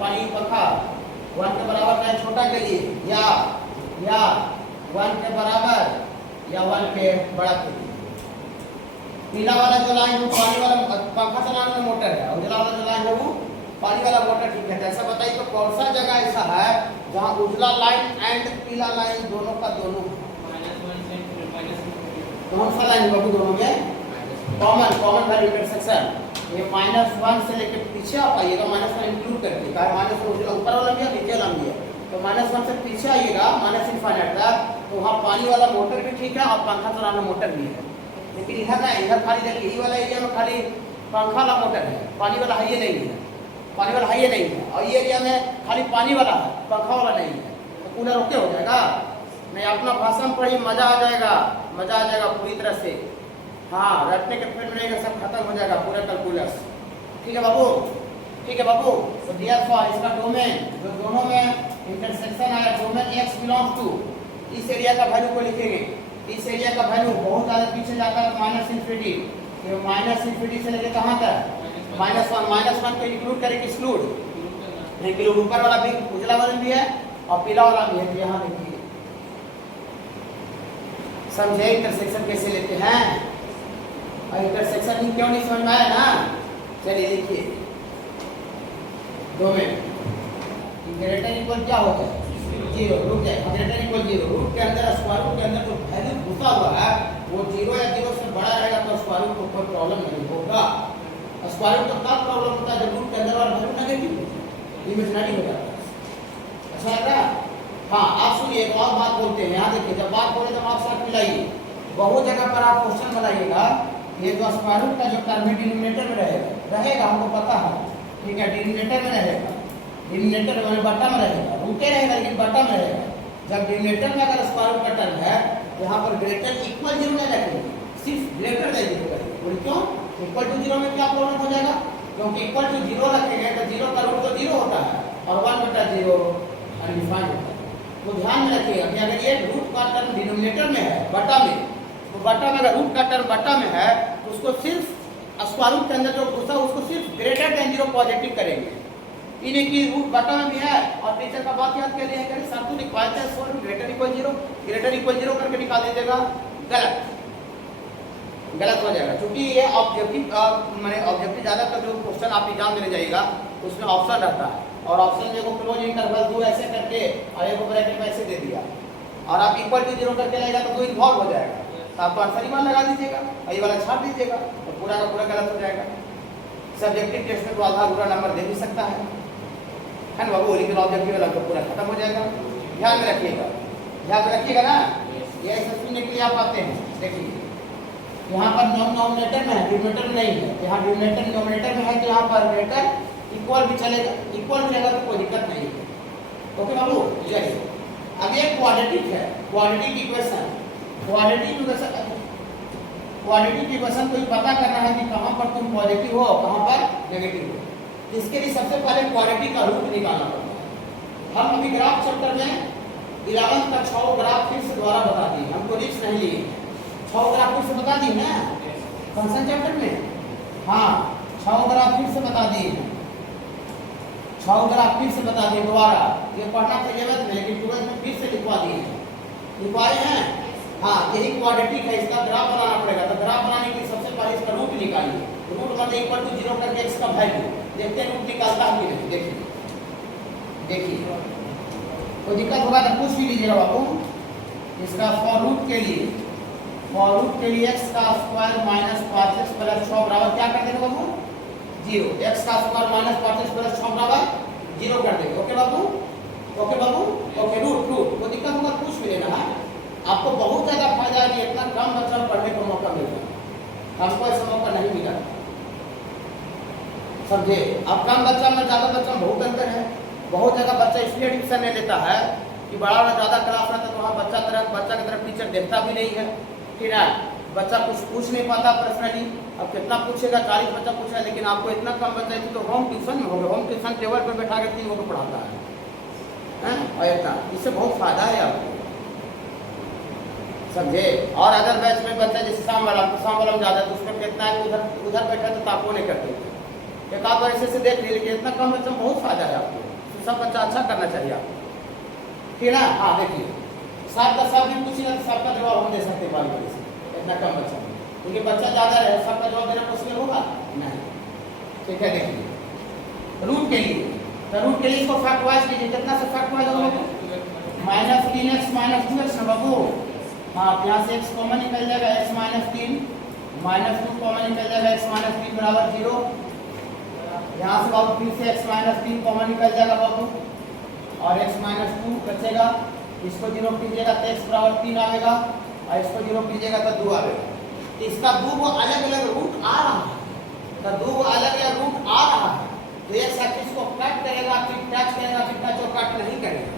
पानी पंखा 1 के बराबर है छोटा के लिए, या 1 के बराबर या 1 के बड़ा के लिए। पीला वाला जो लाइन है पानी वाला पंखा चलाने वाला मोटर है, और उजला वाला जो लाइन है वो पानी वाला मोटर ठीक है। ऐसा बताइए तो कौन सा जगह ऐसा है जहाँ उजला लाइन एंड पीला लाइन दोनों का दोनों कौन सा लाइन बाबू दोनों में? Common value intersection. ये -1 से लेके पीछे आप आइएगा, -1 इंक्लूड करके, -1 उजला ऊपर वाला भी है नीचे वाला भी है, तो -1 से पीछे आइएगा -∞ तक, तो वहाँ पानी वाला मोटर भी ठीक है और पंखा चलाना मोटर भी है। लेकिन इधर नहीं, इधर खाली देखिए ये वाला एरिया में खाली पंखा वाला मोटर है, पानी वाला है ये नहीं है, पानी वाला है ये नहीं है। और ये एरिया में खाली पानी वाला है, पंखा वाला नहीं है, तो कूलर ओके हो जाएगा। नहीं, अपना भाषा में पढ़िए, मजा आ जाएगा पूरी तरह से। हाँ, रटने के फेर रहेगा, सब खत्म हो जाएगा पूरा कैलकुलस। ठीक है बाबू, ठीक है बाबू। तो देयरफॉर इसका डोमेन जो दोनों में इंटरसेक्शन आया, डोमेन x बिलोंग्स टू, इस एरिया का वैल्यू को लिखेंगे इस एरिया का वैल्यू बहुत ज़्यादा पीछे जाता है माइनस इन्फिनिटी, ये माइनस इन्फिनिटी से लेके कहाँ तक -1 को इंक्लूड करें कि एक्सक्लूड, इंक्लूड ऊपर वाला भी उजला वाला भी है और पीला वाला भी है। तो यहाँ देखिए समझे इंटरसेक्शन कैसे लेते हैं, और इंटरसेक्शन क्यों नहीं समझ में आया ना। चलिए देखिए दो में ग्रेटर इक्वल क्या होता है 0, रुक जाए, ग्रेटर इक्वल 0, रूट के अंदर स्क्वायर रूट के अंदर जो वैल्यू घुसा हुआ है वो 0 या 0 से बड़ा रहेगा तो स्क्वायर रूट को कोई प्रॉब्लम नहीं होगा। स्क्वायर रूट को तब प्रॉब्लम होता है जब रूट के अंदर वाला वैल्यू नेगेटिव हो, इमेजिनरी हो जाता है। अच्छा लग रहा है? हाँ आप सुनिए एक और बात बोलते हैं, यहाँ देखिए जब बात बोले तो आप साथ मिलाइए, बहुत जगह पर आप क्वेश्चन बनाइएगा, ये जो स्क्वायर रूट का जो टर्म है डिनोमिनेटर में रहेगा हमको पता है, ठीक है, डिनोमिनेटर में रहेगा, डिनोमिनेटर में बट्टा में रहेगा, रूटे रहेगा लेकिन बट्टा में रहेगा। जब डिनोमिनेटर में अगर स्क्वायर रूट का टर्म है तो यहाँ पर ग्रेटर इक्वल 0 नहीं रखेंगे, सिर्फ ग्रेटर दें 0 करेंगे। बोले क्यों? इक्वल टू 0 में क्या प्रॉब्लम हो जाएगा, क्योंकि इक्वल टू 0 रखेंगे तो 0 का रूट तो 0 होता है और 1/0 अनडिफाइंड होता है। तो ध्यान में रखिएगा कि अगर ये रूट का टर्म डिनोमिनेटर में है बट्टा में, तो बट्टा में अगर रूट का टर्म बट्टा में है तो उसको सिर्फ स्क्वायर रूट के अंदर जो घुसा उसको सिर्फ ग्रेटर देन 0 पॉजिटिव करेंगे। इन्हें की रूट बट्टा में भी है और टीचर का बात याद कर लिए करें सब रिक्वायर्ड है so greater equal 0, greater equal 0 करके निकाल दीजिएगा, गलत हो जाएगा। क्योंकि ये ऑब्जेक्टिव मैंने ऑब्जेक्टिव ज़्यादातर जो क्वेश्चन आप एग्जाम देने जाइएगा उसमें ऑप्शन रहता है और ऑप्शन में को क्लोज इंटरवल 2 ऐसे करके और एक ब्रैकेट में ऐसे दे दिया और आप इक्वल टू 0 करके लगेगा तो 2 इन्वॉल्व हो जाएगा, तो आप आंसर ही मान लगा दीजिएगा और ये वाला छाप दीजिएगा तो पूरा का पूरा गलत हो जाएगा। सब्जेक्टिव टेस्ट में तो आधा पूरा नंबर दे भी सकता है ना बाबू, लेकिन ऑब्जेक्टिव वाला तो पूरा खत्म हो जाएगा। ध्यान में रखिएगा ना, ये ऐसा सुनने के लिए आप आते हैं। देखिए यहाँ पर नॉमिनेटर में है, डिनोमिनेटर में नहीं है, यहाँ डिनोमिनेटर डिनोमिनेटर में है तो यहाँ पर ग्रेटर इक्वल भी चलेगा, इक्वल भी रहेगा तो कोई दिक्कत नहीं है। ओके बाबू चलिए आगे क्वाड्रेटिक है, क्वाड्रेटिक इक्वेशन को पता करना है कि कहाँ पर तुम पॉजिटिव हो कहाँ पर नेगेटिव हो। इसके लिए सबसे पहले क्वाड्रेटिक का रूट निकालना पड़ता है। हम अभी ग्राफ चैप्टर में 11 का 6 ग्राफ फिर से दोबारा बता दिए, हमको रिस्क नहीं लिए, 6 ग्राफ फिर से बता दिए ना फंक्शन चैप्टर में, हाँ 6 ग्राफ फिर से बता दिए हैं, 6 ग्राफ फिर से बता दिए दोबारा। ये पढ़ना था 11th में लेकिन 12th में फिर से लिखवा दिए हैं, लिखवाए हैं। हाँ यही क्वाड्रेटिक है, इसका ग्राफ बनाना पड़ेगा, तो ग्राफ बनाने के लिए सबसे पहले इसका रूट निकालिए, रूट मतलब इक्वल टू 0 करके x का वैल्यू देखते हैं रूट निकालता है कि नहीं। देखिए तो दिक्कत होगा तो पूछ भी लीजिएगा बाबू। इसका फॉर रूट के लिए x का स्क्वायर माइनस 5x प्लस 6 बराबर क्या कर देंगे बाबू 0, x का स्क्वायर माइनस 5x प्लस 6 बराबर 0 कर देंगे। ओके बाबू, ओके रूट को दिक्कत होगा पूछ भी लेना है। आपको बहुत ज़्यादा फायदा है कि इतना कम बच्चा पढ़ने का मौका मिल रहा है, हमको ऐसा मौका नहीं मिला, समझे। अब कम बच्चा में ज़्यादा बच्चा में बहुत अंतर है। बहुत जगह बच्चा इसलिए एडमिशन नहीं लेता है कि बड़ा ज़्यादा क्लास रहता है तो वहाँ बच्चा की तरफ टीचर देखता भी नहीं है, ठीक है, बच्चा कुछ पूछ नहीं पाता पर्सनली। अब कितना पूछेगा, 40 बच्चा पूछा है, लेकिन आपको इतना कम बच्चा है तो होम ट्यूशन में हो गया, होम ट्यूशन टेबल पर बैठा के 3 लोगों को पढ़ाता है और इतना, इससे बहुत फायदा है आपको, समझे। और अदर बैच में बच्चा जैसे शाम वाला में ज़्यादा तो उसमें कितना है उधर बैठा तो ताको नहीं करते, एक आप ऐसे से देख लीजिए कि इतना कम बच्चा में बहुत फायदा है आपको, तो सब बच्चा अच्छा करना चाहिए आपको, ठीक है ना। हाँ देखिए सब का सब भी पूछिए तो सबका जवाब हम दे सकते हैं बारी से, इतना कम बच्चा में, क्योंकि बच्चा ज़्यादा रहे सबका जवाब देना मुश्किल होगा नहीं, ठीक है। देखिए रूट के लिए, तो रूट के लिए इसको फैक्ट वाइज कीजिए, कितना से फैक्ट वाइज होगा -3x -2x ना बाबू। हाँ यहाँ से x कॉमन निकल जाएगा, x -3 -2 कॉमन निकल जाएगा, x -3 बराबर 0। यहाँ से बाबू फिर से x -3 कॉमन निकल जाएगा बाबू और x -2 बचेगा, इसको 0 कीजिएगा तो x बराबर 3 आएगा और इसको 0 कीजिएगा तो 2 आएगा। इसका 2 अलग अलग रूट आ रहा है, तो 2 अलग अलग रूट आ रहा है तो एक साथ इसको कट करेगा फिर टच करेगा फिर टच और कट नहीं करेगा,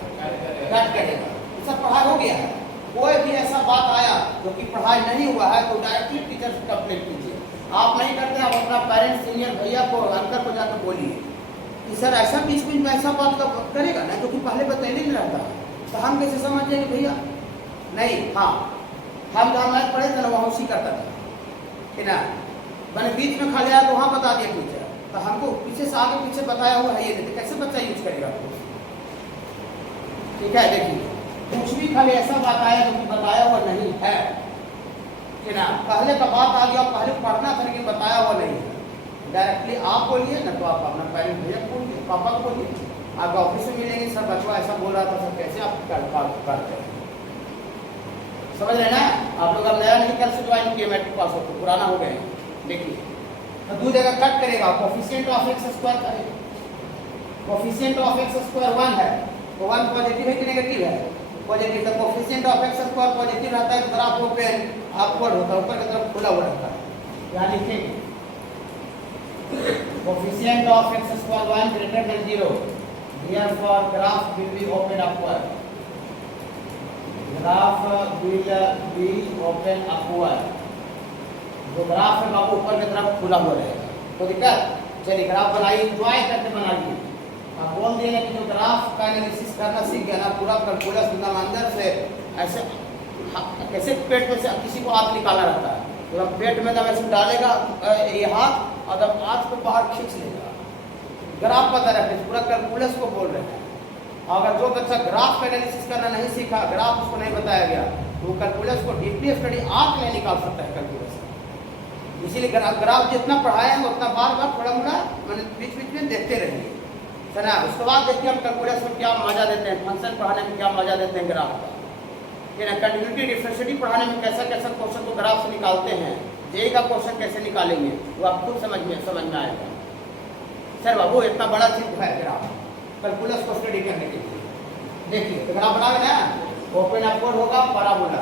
कट करेगा। ये सब पढ़ाई हो गया है। कोई भी ऐसा बात आया जो कि पढ़ाई नहीं हुआ है तो डायरेक्टली टीचर से कंप्लेंट कीजिए। आप नहीं करते, आप अपना पेरेंट्स सीनियर भैया को अंकल को जाकर बोलिए कि सर ऐसा बीच में ऐसा बात करेगा ना, क्योंकि पहले बतैले नहीं रहता है तो हम कैसे समझ जाएंगे भैया। नहीं, हाँ हम जहाँ मैथ पढ़े थे ना वहाँ उसी करता था कि ना, मैंने बीच में खा लिया तो वहाँ बता दिया टीचर, तो हमको पीछे से आगे पीछे बताया हुआ है ये नहीं, तो कैसे बच्चा यूज करेगा? ठीक है, देखिए कुछ भी खाली ऐसा बताया जो कि बताया हुआ नहीं है कि ना, पहले का बात आ गया, पहले पढ़ना था लेकिन बताया हुआ नहीं है। डायरेक्टली आप बोलिए ना, तो आप अपना पेरेंट भैया बोलिए, पापा को बोलिए, आप ऑफिस में मिलेंगे, सर बच्चा ऐसा बोल रहा था, सर कैसे आप करते हैं? समझ रहे ना? आप लोग अब नया नहीं कर सकते, ज्वाइन किए मैट्रिक पास होकर, पुराना हो गए। देखिए तो दो जगह कट करेगा, कोफिशिएंट ऑफ एक्स स्क्वायर करेगा, कोफिशिएंट ऑफ एक्स स्क्वायर 1 है, तो 1 पॉजिटिव है कि नेगेटिव है? पॉजिटिव। तो coefficient of x square positive रहता है तो ग्राफ ओपन अपवर्ड होता है, ऊपर की तरफ खुला हुआ रहता है। यहाँ लिखेंगे coefficient of x square 1 greater than 0, therefore graph will be open upward, graph will be open upward। जो ग्राफ है बाबू ऊपर की तरफ खुला हुआ रहेगा। तो दिक्कत, चलिए ग्राफ बनाइए, एंजॉय करके बनाइए। आप बोल दिए कि जो ग्राफ का एनालिसिस करना सीख गया ना, पूरा कैलकुलस एकदम अंदर से ऐसे कैसे पेट में से किसी को हाथ निकाला रहता है, तो पेट में जब ऐसे डालेगा ये हाथ और जब हाथ को बाहर खींच लेगा, ग्राफ पता रखे, पूरा कैलकुलस को बोल रहे हैं। अगर जो बच्चा ग्राफ का एनालिसिस करना नहीं सीखा, ग्राफ उसको नहीं बताया गया, तो वो कैलकुलस को डीपली स्टडी आंख नहीं निकाल सकता है कैलकुलस। इसीलिए ग्राफ जितना पढ़ाए हैं उतना बार बार थोड़ा मोड़ा मैंने बीच बीच में देखते रहिए, है ना। उसके बाद देखिए हम कैलकुलस में क्या मजा देते हैं, फंक्शन पढ़ाने में क्या मजा देते हैं ग्राफ का, है ना। कंटिन्यूटी डिफरेंशिएटी पढ़ाने में कैसा कैसा क्वेश्चन को ग्राफ से निकालते हैं, जेई का क्वेश्चन कैसे निकालेंगे वो आप खुद समझ में आएगा। सर बाबू इतना बड़ा चीज है ग्राफ, कैलकुलस को स्टडी करने के लिए। देखिए तो ग्राफ बनावे ना, ओपन अपवर्ड होगा, पैराबोला,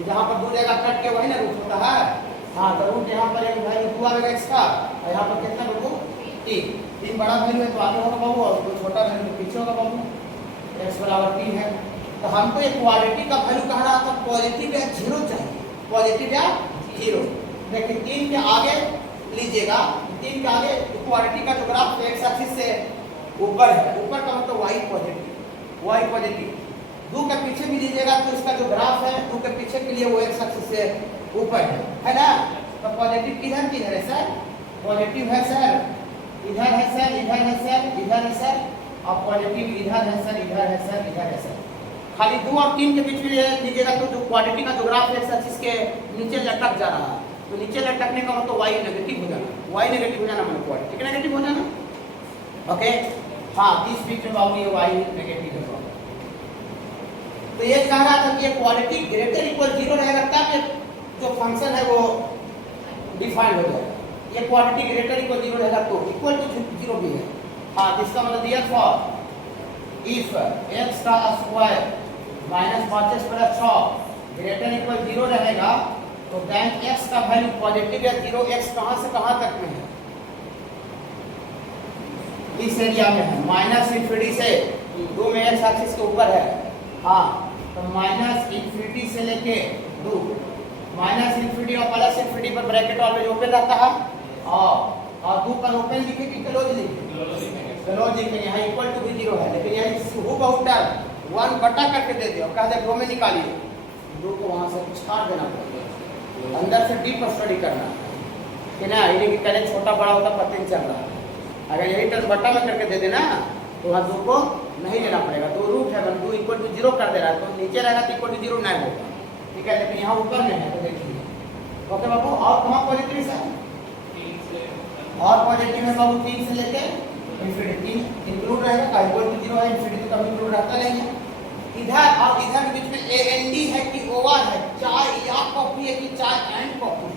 जहाँ पर दो जगह कट के वही ना रूट होता है। हाँ, तो रूट यहाँ पर एक वैल्यू 2 आएगा एक्स का, और यहाँ पर कितना बाबू 3 बड़ा वैल्यू है तो आगे होगा बाबू, और जो छोटा वैल्यू तो पीछे होगा बाबू। एक्स बराबर 3 है, तो हमको एक क्वालिटी का वैल्यू कह रहा था, पॉजिटिव या 0 चाहिए, पॉजिटिव या 0। देखिए 3 के आगे लीजिएगा, 3 के आगे क्वालिटी का जो ग्राफ एक्स एक्सिस से ऊपर है, ऊपर का मतलब वाई पॉजिटिव। 2 के पीछे भी लीजिएगा तो इसका जो ग्राफ है 2 के पीछे के लिए वो एक्स एक्सिस से ऊपर है ना। तो पॉजिटिव किधर है सर? पॉजिटिव है सर, इधर है सर, इधर है सर, इधर है सर, और पॉजिटिव इधर है सर, इधर है सर, इधर है सर। खाली 2 और 3 के बीच में लीजिएगा तो जो क्वालिटी का जो ग्राफ एक्स एक्सिस के नीचे लटक जा रहा है, तो नीचे लटकने का मतलब वाई नेगेटिव हो जाना, वाई नेगेटिव हो जाना मतलब क्वालिटी का नेगेटिव हो जाना। ओके, हाँ, इस बीच में बाबू ये वाई नेगेटिव है। तो ये कह रहा था कि ये क्वालिटी ग्रेटर इक्वल 0 रहेगा तब जो फंक्शन है वो डिफाइन हो जाएगा। ये क्वालिटी ग्रेटर इक्वल 0 रहेगा तो इक्वल टू 0 भी है। हाँ, इसका मतलब दिया फॉर इफ एक्स का square minus 25 plus 6 greater equal 0 रहेगा तो देन एक्स का वैल्यू पॉजिटिव या 0, एक्स कहाँ से कहाँ तक में है? इस एरिया में है, माइनस इंफिनिटी से 2 में एक्स एक्सिस के ऊपर है। हाँ, तो माइनस इंफिनिटी से लेके 2, माइनस इंफिनिटी और प्लस इंफिनिटी पर ब्रैकेट ऑलवेज ओपन रहता है, और 2 पर ओपन लिखे कि क्लोज लिखे? क्लोज लिखेंगे। यहाँ इक्वल टू भी 0 है, लेकिन यहाँ हूबहू टर्म 1 बटा करके दे दिया, कह दे 2 में निकालिए, 2 को वहाँ से छाड़ देना पड़ेगा, अंदर से डीप स्टडी करना कि ना, ये कि पहले छोटा बड़ा होता पता नहीं चल रहा है। अगर यही टर्म बटा में करके दे देना तो वहाँ 2 को नहीं लेना पड़ेगा, 2 रूट है, 2 इक्वल टू 0 कर दे रहा है, तो नीचे रहेगा तो इक्वल टू 0 नहीं होगा, ठीक है। लेकिन यहाँ ऊपर में है तो देखिए, ओके बाबू। और कहाँ पॉजिटिव है? और पॉजिटिव है बाबू 3 से लेके इंफिनिटी, इंक्लूड रहेगा, का इक्वल टू 0 है, इंफिनिटी तो कभी इंक्लूड रहता नहीं है। इधर और इधर के बीच में एंड है कि ओवर है, चाय या कॉफी है कि चाय एंड कॉफी?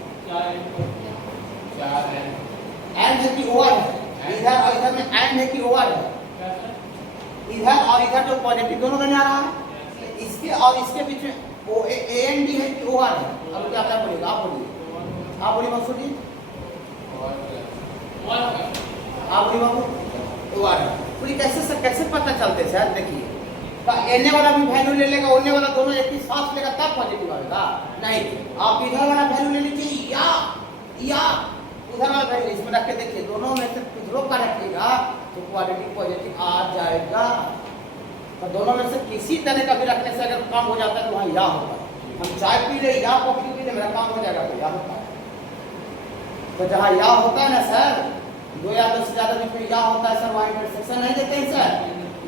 एंड है कि ओवर है? इधर और इधर में एंड है कि ओवर है? इधर और इधर जो पॉजिटिव दोनों करने आ रहा है, इसके और इसके बीच में वो एंड है कि ओवर है? अब क्या क्या बोलेगा? आप बोलिए, आप बोलिए मकसूद जी, आप बोलिए बाबू ओवर है। पूरी कैसे पता चलते सर? देखिए, एने वाला भी वैल्यू ले लेगा, ओने वाला दोनों एक ही साथ लेगा तब पॉजिटिव आएगा? नहीं, आप इधर वाला वैल्यू ले लीजिए या उधर वाला वैल्यू इसमें रख के देखिए, दोनों में से कुछ का रखिएगा तो क्वालिटी पॉजिटिव आ जाएगा। तो दोनों में से किसी तरह का भी रखने से अगर कम हो जाता है तो वहाँ या होगा, हम चाय पी ले या कॉफी पी ले, मेरा काम हो जाएगा तो या होता है। तो जहाँ या होता है ना सर, दो या दो से ज्यादा बीच में या होता है सर, वहाँ इंटरसेक्शन नहीं देते हैं सर,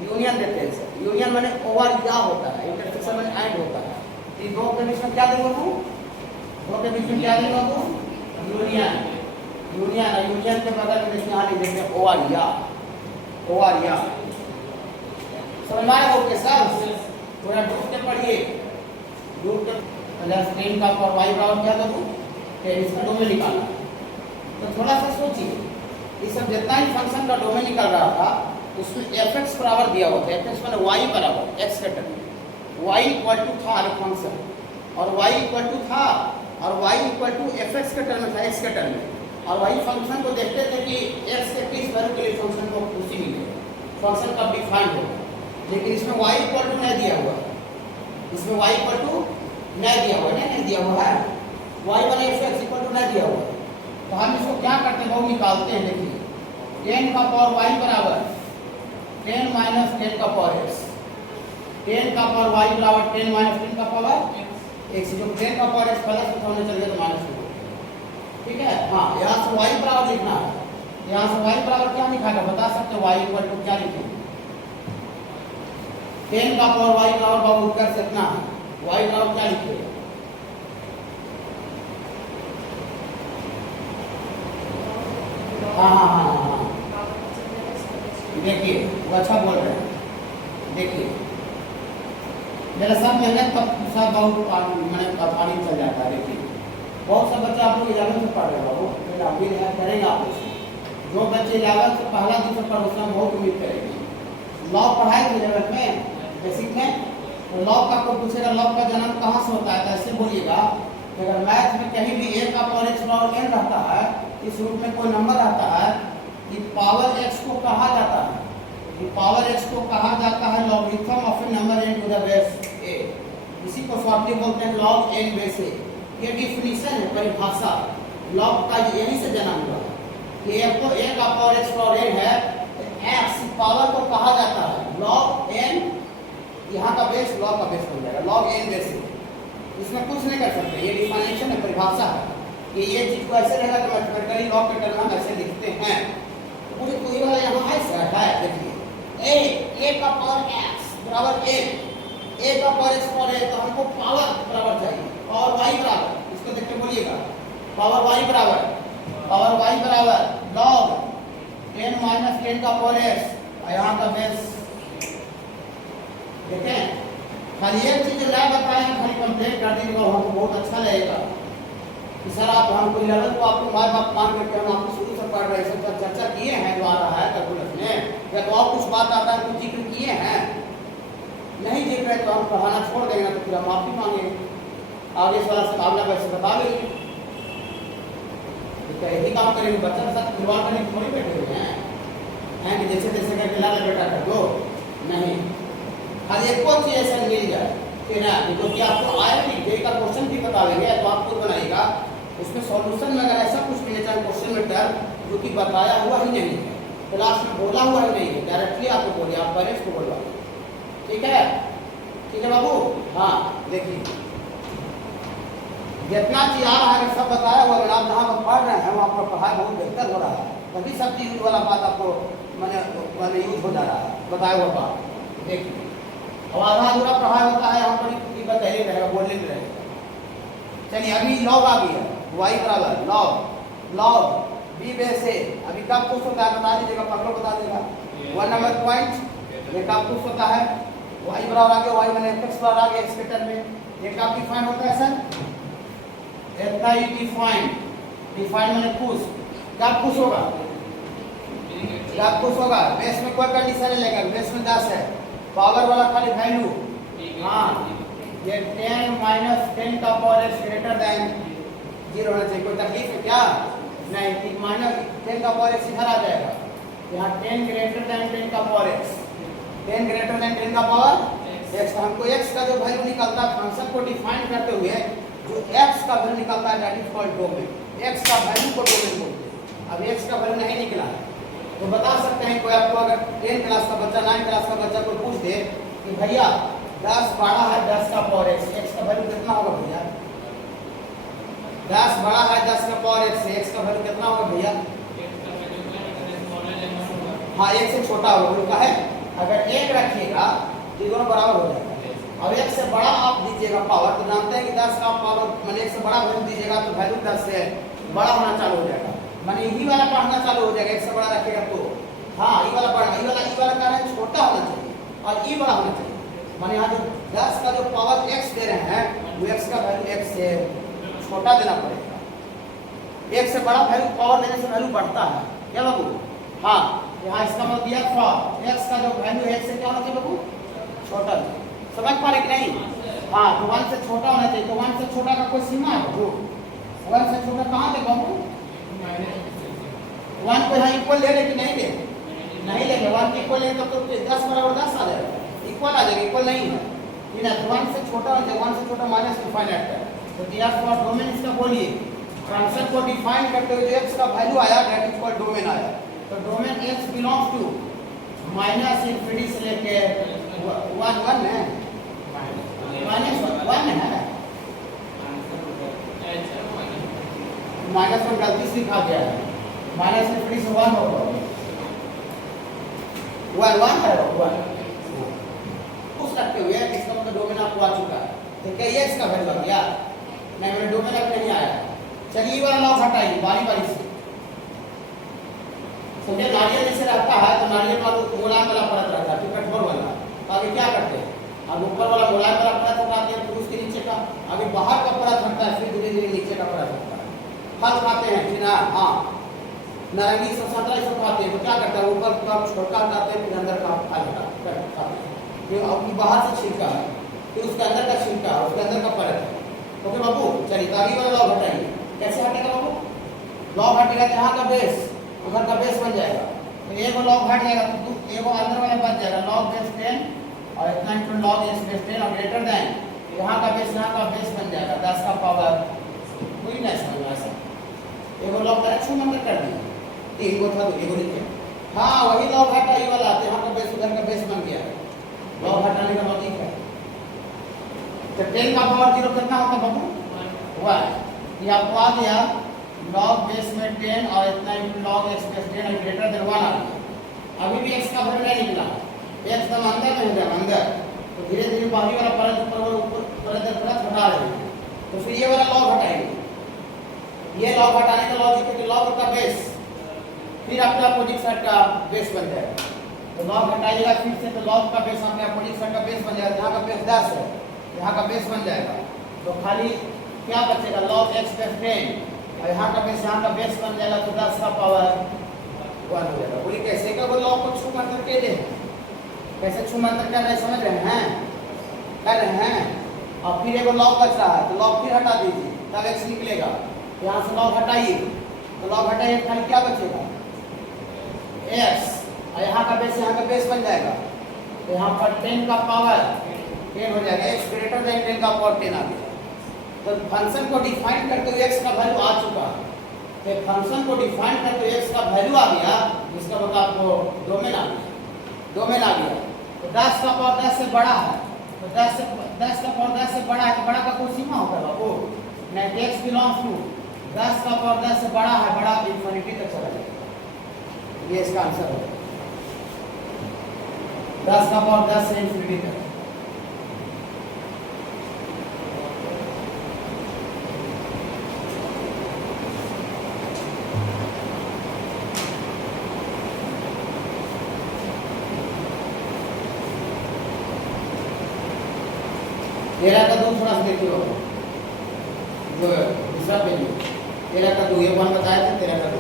यूनियन देते हैं सर। यूनियन माने ओवर या होता है, इंटरसेक्शन माने एंड होता है। तो दो के बीच में क्या देंगे बाबू, दो के बीच में क्या देंगे बाबू, यूनियन। यूनियन और यूनियन के बगल में देखिए यहाँ लिख देते हैं ओवर या, ओवर या। समझ में आया ओके सर? थोड़ा डूब के पढ़िए, डूब के प्लस टेन का और वाई बराबर क्या दो, टेन, इसका डोमेन निकालना। तो थोड़ा सा सोचिए, ये सब जितना ही फंक्शन का डोमेन निकल रहा था उसमें एफ एक्स बराबर दिया हुआ था, एफ एक्स मैंने वाई बराबर एक्स के टर्म में, वाई इक्वल टू था फंक्शन, और वाई इक्वल टू था, और Y equal to F X के टर्म में था, एक्स के टर्म में। और वही फंक्शन को देखते थे कि एक्स के किस वैल्यू के लिए फंक्शन को खुशी मिले, फंक्शन कब डिफाइंड होगा। लेकिन इसमें वाई इक्वल टू नहीं दिया हुआ है, इसमें वाई इक्वल टू नहीं दिया हुआ, नहीं दिया हुआ है, वाई बने एफ एक्स इक्वल टू नहीं दिया हुआ है। तो हम इसको क्या करते हैं, वो निकालते हैं। देखिए 10 का पावर वाई बराबर 10 माइनस 10 का पावर एक्स, 10 का पावर वाई बराबर 10 माइनस 10 का पावर एक्स, जो 10 का पावर एक्स प्लस में होने चल गया तो माइनस हो, ठीक है। हाँ, यहाँ से वाई बराबर लिखना है, यहाँ से वाई बराबर क्या लिखा है बता सकते हो, वाई इक्वल टू क्या लिखेंगे, 10 का पावर वाई बराबर बाबू उत्तर से इतना है, वाई बराबर क्या लिखेगा, हाँ, देखिए वो अच्छा बोल रहे हैं। देखिए मेरा सब मेहनत तब सब बहुत मैंने पानी चल जाता है। देखिए बहुत सा बच्चा आप लोग 11 से पढ़ रहे हो बाबू, फिर आप भी करेंगे आप लोग। जो बच्चे 11 से पहला दिन से पढ़ उसमें बहुत उम्मीद करेंगे। लॉ पढ़ाए थे 11 में बेसिक में, तो लॉ का कोई पूछेगा लॉ का जन्म कहाँ से होता है, तो ऐसे बोलिएगा अगर मैथ में कहीं भी a का पावर x बराबर n रहता है, इस रूप में कोई नंबर रहता है कि पावर x को कहा जाता है, कि पावर x को कहा जाता है logarithm of a number n to the base a, इसी को शॉर्टली बोलते हैं log n बेस a। ये डिफिनीशन है, परिभाषा लॉग का यहीं से जन्म हुआ कि a को a का पावर x बराबर n है, x पावर को कहा जाता है log n, यहाँ का बेस log का बेस बन जाएगा log n बेस a। इसमें कुछ नहीं कर सकते, ये डिफिनेशन है, परिभाषा है कि ये चीज को ऐसे रहेगा तो मैथमेटिकली लॉ के टर्म हम ऐसे लिखते हैं। पूरी पूरी वाला यहाँ ऐसे रखा है। देखिए a का पावर x बराबर a, a का पावर x बराबर a, तो हमको पावर बराबर चाहिए, पावर y बराबर, इसको देख के बोलिएगा पावर y बराबर log 10 माइनस 10 का पावर x, यहाँ का बेस। देखें खाली एक चीज नया बताए हैं, खाली कंप्लेंट कर दीजिएगा, हमको बहुत अच्छा लगेगा कि सर आप हमको 11 को आपको माँ बाप मान करके हम आपको शुरू से पढ़ रहे हैं, सब चर्चा किए हैं जो आ रहा है कैलकुलस में, या तो और कुछ बात आता है कुछ जिक्र किए हैं, नहीं जिक्र है तो हम पढ़ाना छोड़ देंगे, तो फिर हम माफी मांगेंगे, आगे इस वाला से अगला वैसे बता देंगे। तो यही काम करेंगे, बच्चा के साथ खिलवाड़ करने थोड़ी बैठे हुए हैं कि जैसे जैसे करके लाल बेटा कर दो, नहीं, खाली एक और चीज ऐसा मिल जाए कि ना, जो कि आपको आया नहीं जे का क्वेश्चन भी बता देंगे तो आप खुद बनाइएगा, उसमें सॉल्यूशन में अगर ऐसा कुछ मिले चाहे क्वेश्चन में टर्म जो कि बताया हुआ ही नहीं है, क्लास में बोला हुआ ही नहीं है, डायरेक्टली आपको बोलिए, आप पेरेंट्स को बोलवा, ठीक है बाबू। हाँ देखिए जितना चीज आ रहा है सब बताया हुआ, अगर आप जहाँ पर पढ़ रहे हैं वहाँ पर पढ़ाई बहुत बेहतर हो रहा है, तभी सब चीज वाला बात आपको मैंने यूज हो जा रहा है, बताया हुआ बात। देखिए अब आधा अधूरा पढ़ाई होता है यहाँ पर बताइए रहेगा, बोलने में रहेगा। चलिए अभी लॉग आ गया, वाई बराबर लॉग बी बेस ए, अभी कब कुछ होता है बता दीजिएगा, पकड़ो बता देगा 1 नंबर पॉइंट, ये कब कुछ होता है, वाई बराबर आ गया, वाई मैंने एक्स बराबर आ गया एक्स के टर्म में, ये कब डिफाइन होता है सर, इतना ही डिफाइन मैंने कुछ, कब कुछ होगा, कब कुछ होगा, बेस में कोई कंडीशन नहीं लेगा, बेस में 10 है, पावर वाला खाली वैल्यू, हाँ ये 10 माइनस 10 का पावर एक्स ग्रेटर देन 0 होना चाहिए, कोई तकलीफ है क्या, नहीं, माइनस 10 का पावर एक्स इधर आ जाएगा, यहाँ 10 ग्रेटर देन 10 का पावर एक्स, 10 ग्रेटर देन 10 का पावर एक्स, हमको एक्स का जो वैल्यू निकलता है फंक्शन को डिफाइन करते हुए जो एक्स का वैल्यू निकलता है that is called domain, x का वैल्यू को डोमेन बोलते हैं। अब एक्स का वैल्यू नहीं निकला है तो बता सकते हैं, कोई आपको अगर 10 क्लास का बच्चा 9 क्लास का बच्चा को पूछ दे कि भैया 10 बड़ा है 10 का पावर x, x का वैल्यू कितना होगा भैया? 10 बड़ा है 10 का पावर x, x का वैल्यू कितना होगा भैया? हाँ 1 से छोटा होगा, उनका है। अगर 1 रखिएगा तो दोनों बराबर हो जाएगा। और 1 से बड़ा आप दीजिएगा पावर, तो जानते हैं कि 10 का पावर मैंने 1 से बड़ा वैल्यू दीजिएगा तो वैल्यू 10 से बड़ा होना चालू हो जाएगा, माने यही वाला पढ़ना चालू हो जाएगा। 1 से बड़ा रखेगा तो हाँ ये वाला पढ़ना, ये वाला कारण छोटा होना चाहिए और ये बड़ा होना चाहिए। माने यहाँ जो 10 का जो पावर x दे रहे हैं वो x का वैल्यू x से छोटा देना पड़ेगा। 1 से बड़ा वैल्यू पावर देने से वैल्यू बढ़ता है क्या बाबू? हाँ यहाँ इसका मतलब दिया था x का जो वैल्यू है x से क्या होना चाहिए बाबू? छोटा। समझ पा रहे कि नहीं? हाँ तो 1 से छोटा होना चाहिए। तो 1 से छोटा का कोई सीमा है बाबू? 1 से छोटा कहाँ थे बाबू? 1 को यहाँ इक्वल ले कि नहीं ले? नहीं लेंगे। 1 के इक्वल लेंगे तो 10 बराबर 10 आ जाएगा, इक्वल आ जाएगा। इक्वल नहीं है कि ना, 1 से छोटा हो जाए, 1 से छोटा माइनस इनफाइनाइट है। तो दिया फॉर डोमेन इसका बोलिए फंक्शन को डिफाइन करते हुए जो x का वैल्यू आया दैट इज कॉल्ड डोमेन आया। तो domain x belongs to minus infinity से लेके 1 है, -1 है, -1 गलती से लिखा गया है, माइनस इंफिनिटी से 1 होगा, 1 है 1 उस रखते हुए इसका मतलब डोमेन आपको आ चुका है। तो क्या ये इसका वैल्यू आ गया? नहीं मेरे डोमेन अब नहीं आया। चलिए वाला लॉग हटाइए बारी बारी से। समझे नारियल जैसे रहता है तो नारियल का मुलायम वाला परत रहता है, फिर कठोर वाला। तो आगे क्या करते हैं? अब ऊपर वाला मुलायम वाला परत हटाते हैं, फिर उसके नीचे का आगे बाहर का परत हटता है, फिर धीरे धीरे नीचे का परत हटता है। फल खाते हैं फिर हाँ नारंगी सब संतरा सब खाते हैं तो क्या करता है? ऊपर का छोटा हटाते हैं, फिर अंदर का फल हटाते हैं। फिर अपनी बाहर से छिलका है, फिर उसके अंदर का छिलका है, उसके अंदर का परत है। ओके बाबू चलिए तो आगे वाला लॉग हटाइए। कैसे हटेगा बाबू? लॉग हटेगा यहाँ का बेस उधर का बेस बन जाएगा। तो एक लॉग हट जाएगा तो एक अंदर वाला बच जाएगा लॉग बेस 10 और इतना इंटू लॉग एक्स बेस 10 और ग्रेटर देन यहाँ का बेस बन जाएगा 10 का पावर कोई नहीं समझ ऐसा। एक लॉग करेक्शन नंबर कर दिया 3 को था तो एगो लिखे। हाँ वही लॉग हटा ये वाला यहाँ का बेस उधर का बेस बन गया है। लॉग हटाने का लॉजिक है। तो 10 का पावर 0 कितना होता बाबू? 1। ये आपको आ गया लॉग बेस में 10 और इतना इंटू लॉग एक्स बेस 10 और ग्रेटर देन 1 आ गया। अभी भी x का वैल्यू नहीं निकला, x तो अंदर में हो जाएगा अंदर। तो धीरे धीरे बाहरी वाला परत ऊपर परत हटा रहे हैं। तो फिर ये वाला लॉग हटाएंगे। ये लॉग हटाने का लॉजिक है कि लॉग का बेस फिर आपका अपोजिट साइड का बेस बन जाएगा। तो लॉग हटाइएगा फिर से तो लॉग का बेस आपके अपोजिट साइड का बेस बन जाएगा। यहाँ का बेस 10 है, यहाँ का बेस बन जाएगा। तो खाली क्या बचेगा? लॉग एक्स बेस 10 और यहाँ का बेस बन जाएगा तो 10 का पावर 1 हो जाएगा। बोलिए कैसे का वो लॉग को छू मंतर के लिए कैसे छू मंतर कर रहे समझ रहे हैं? कर रहे हैं। और फिर एक लॉग बच रहा है तो लॉग फिर हटा दीजिए तब एक्स निकलेगा। यहाँ से लॉग हटाइए तो लॉग हटाइए खाली क्या बचेगा? एक्स और यहाँ का बेस बन जाएगा। तो यहाँ पर 10 का पावर 10 हो जाएगा। एक्स ग्रेटर देन 10 का पावर 10 आ गया। तो फंक्शन को डिफाइन करते हुए x का वैल्यू आ चुका है। तो फंक्शन को डिफाइन करते हुए x का वैल्यू आ गया, जिसका मतलब आपको डोमेन आ गया। तो 10 का पावर 10 से बड़ा है तो 10 का पावर 10 से बड़ा है तो बड़ा का कोई सीमा होगा बाबू? नहीं, x बिलोंग्स टू 10 का पावर 10 से बड़ा है, बड़ा इंफिनिटी तक चला जाएगा। ये इसका आंसर है 10 का पावर 10 से इंफिनिटी तक। तेरह का 2 थोड़ा सा देखिए जो दूसरा पेज 13 का 2 ये 1 बताया था 13 का 2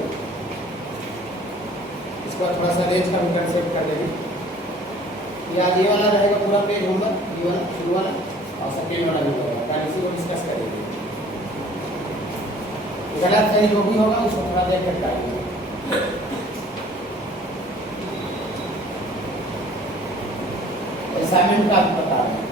इसका थोड़ा सा रेंज का भी कंसेप्ट कर लेंगे। या ये वाला रहेगा पूरा पेज होगा ये वाला शुरू वाला और सेकेंड वाला भी होगा ताकि इसी को डिस्कस करेंगे। गलत सही जो भी होगा उसको थोड़ा देख कर करेंगे। असाइनमेंट का भी बता रहे हैं।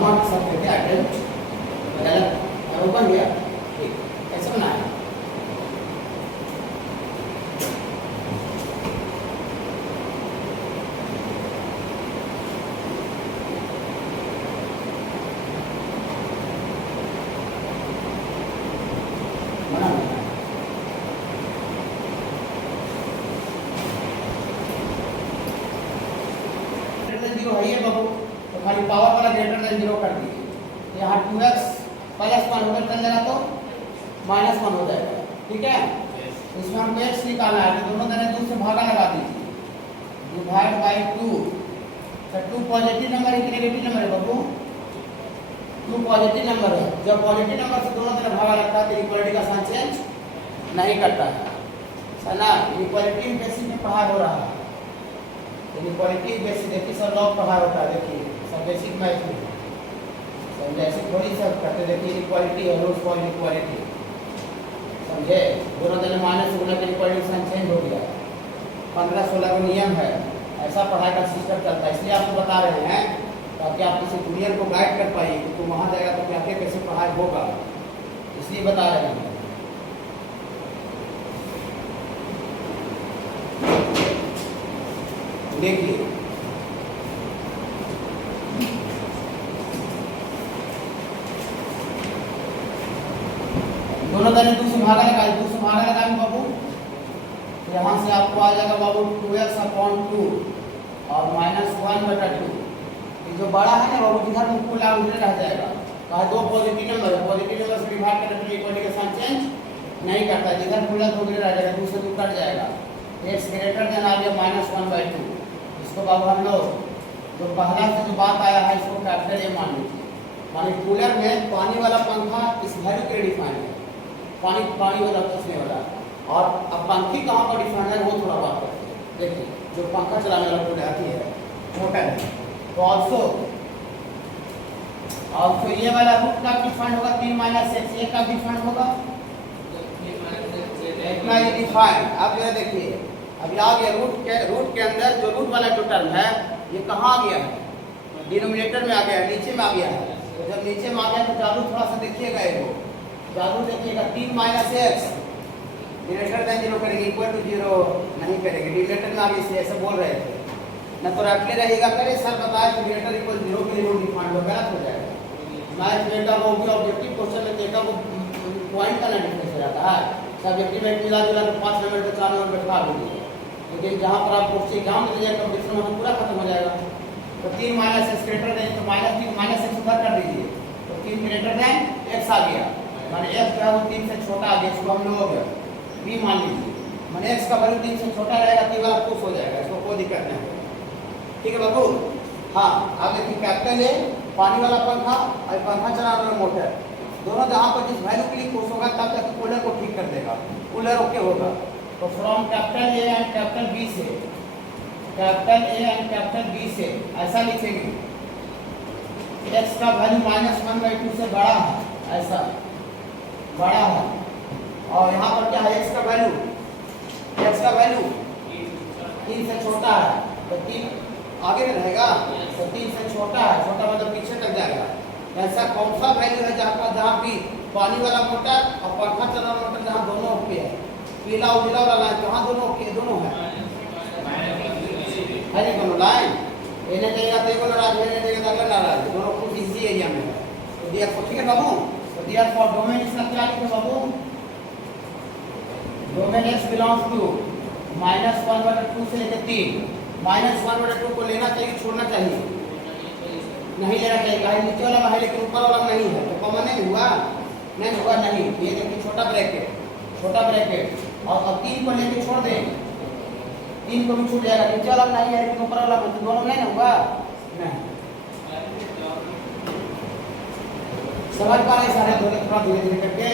कॉमा के साथ करके अटेम्प्ट गलत और बन गया ठीक ऐसे बनाया जीरो है ये बाबू तो खाली पावर वाला ग्रेटर देन जीरो कर दीजिए यहाँ 2x प्लस 1 होकर चल जाएगा तो माइनस 1 हो जाएगा ठीक है इसमें हमको x निकालना है तो दोनों तरह 2 से भागा लगा दीजिए डिवाइड बाय 2 तो 2 पॉजिटिव नंबर है कि नेगेटिव नंबर है बाबू 2 पॉजिटिव नंबर है जब पॉजिटिव नंबर से दोनों तरफ भागा लगता है तो इक्वालिटी का साइन चेंज नहीं करता है सना इक्वालिटी बेसिस पे पढ़ाई हो रहा है इक्वालिटी बेसिक देखिए सब लॉग पढ़ाई होता है देखिए सब बेसिक मैथ में समझे ऐसे थोड़ी सब करते देखिए इक्वालिटी है रूट फॉर इक्वालिटी समझे दोनों तरफ माइनस से गुना इक्वालिटी साइन चेंज हो गया 15-16 का नियम है ऐसा पढ़ाई का सिस्टम चलता है इसलिए आपको बता रहे हैं ताकि आप किसी कुरियर को गाइड कर पाइए कि तुम वहाँ जाएगा तो क्या क्या कैसे पढ़ाई होगा इसलिए बता रहे हैं देखिए दोनों तरह 2 से भागा लगाएंगे बाबू यहाँ से आपको आ जाएगा बाबू 2x/2 और -1/2 ये जो बड़ा है ना बाबू जिधर मुख खुला उधर रह जाएगा कहा दो पॉजिटिव नंबर है पॉजिटिव नंबर से डिवाइड करने के लिए इक्वालिटी का साइन चेंज नहीं करता जिधर खुला तो उधर रह जाएगा 2 से 2 कट जाएगा x ग्रेटर देन आ गया -1/2 इसको बाबू हम लोग जो पहला से जो बात आया है इसको कैपिटल ए मान लीजिए माने कूलर में पानी वाला पंखा इस वैल्यू के डिफाइन है पानी वाला खींचने वाला और अब पंखी कहाँ पर डिफाइन है वो थोड़ा बात करते हैं देखिए जो पंखा चलाने वाला कूलर आती है मोटर है तो ऑल्सो ये वाला रूट का डिफाइन होगा 3 - x ये का डिफाइन होगा इतना ही डिफाइन अब ये देखिए अभी आ गया रूट के अंदर जो रूट वाला जो टर्म है ये कहाँ आ गया है डिनोमिनेटर में आ गया है नीचे में आ गया है तो जब नीचे में आ गया तो जादू थोड़ा सा देखिएगा ये जादू देखिएगा 3 - x ग्रेटर देन 0 करेंगे इक्वल टू 0 नहीं करेंगे डिनोमिनेटर में आगे से ऐसे बोल रहे थे न तो रखले रहेगा करे सर बताया कि ग्रेटर इक्वल 0 के लिए रूट डिफाइन हो गलत हो जाएगा मैथ बेटा वो भी ऑब्जेक्टिव क्वेश्चन में देखा वो पॉइंट का ना डिफरेंस हो जाता है सब्जेक्टिव में मिला जुला के 5 नंबर पे 4 नंबर पे खा दीजिए लेकिन जहाँ पर आप क्वेश्चन एग्जाम में दीजिएगा कंपटीशन में पूरा खत्म हो जाएगा तो 3 - x ग्रेटर देन तो -3 - x उधर कर दीजिए तो 3 ग्रेटर देन x आ गया माने x जो है वो 3 से छोटा आ गया इसको हम लोग b मान लीजिए माने x का वैल्यू 3 से छोटा रहेगा तो वाला खुश हो जाएगा इसको कोई दिक्कत नहीं ठीक है बाबू हाँ अब देखिए कैपिटल ए पानी वाला पंखा और पंखा चलाने वाला मोटर दोनों जहाँ पर जिस वैल्यू के लिए खुश होगा तब तक कूलर को ठीक कर देगा कूलर ओके होगा तो from capital A and capital B से capital A and capital B से ऐसा लिखेंगे x का वैल्यू -1/2 से बड़ा है ऐसा बड़ा है और यहाँ पर क्या है x का वैल्यू 3 से छोटा है तो 3 आगे में रहेगा तो 3 से छोटा है छोटा मतलब पीछे तक जाएगा ऐसा कौन सा वैल्यू है जहाँ भी पानी वाला मोटर और पंखा चला वाला मोटर जहाँ दोनों ओके है पीला उजला वाला लाइन कहाँ दोनों ओके दोनों है अरे दोनों लाइन इन्हें देगा तो एगो नाराज है देगा तो अगला नाराज दोनों कुछ इसी एरिया में है तो दिया ठीक है बाबू तो दिया फॉर डोमेन इसका क्या लिखे बाबू डोमेन x बिलोंग्स टू -1/2 से लेकर 3 -1/2 को लेना चाहिए छोड़ना चाहिए नहीं लेना चाहिए कहीं नीचे वाला है लेकिन ऊपर वाला नहीं है तो कॉमन नहीं हुआ नहीं ये देखिए छोटा ब्रैकेट और अब 3 को लेके छोड़ दें 3 को भी छूट जाएगा नीचे वाला नहीं है लेकिन ऊपर वाला तो दोनों नहीं होगा नहीं समझ पा रहे सारे थोड़ा धीरे धीरे करके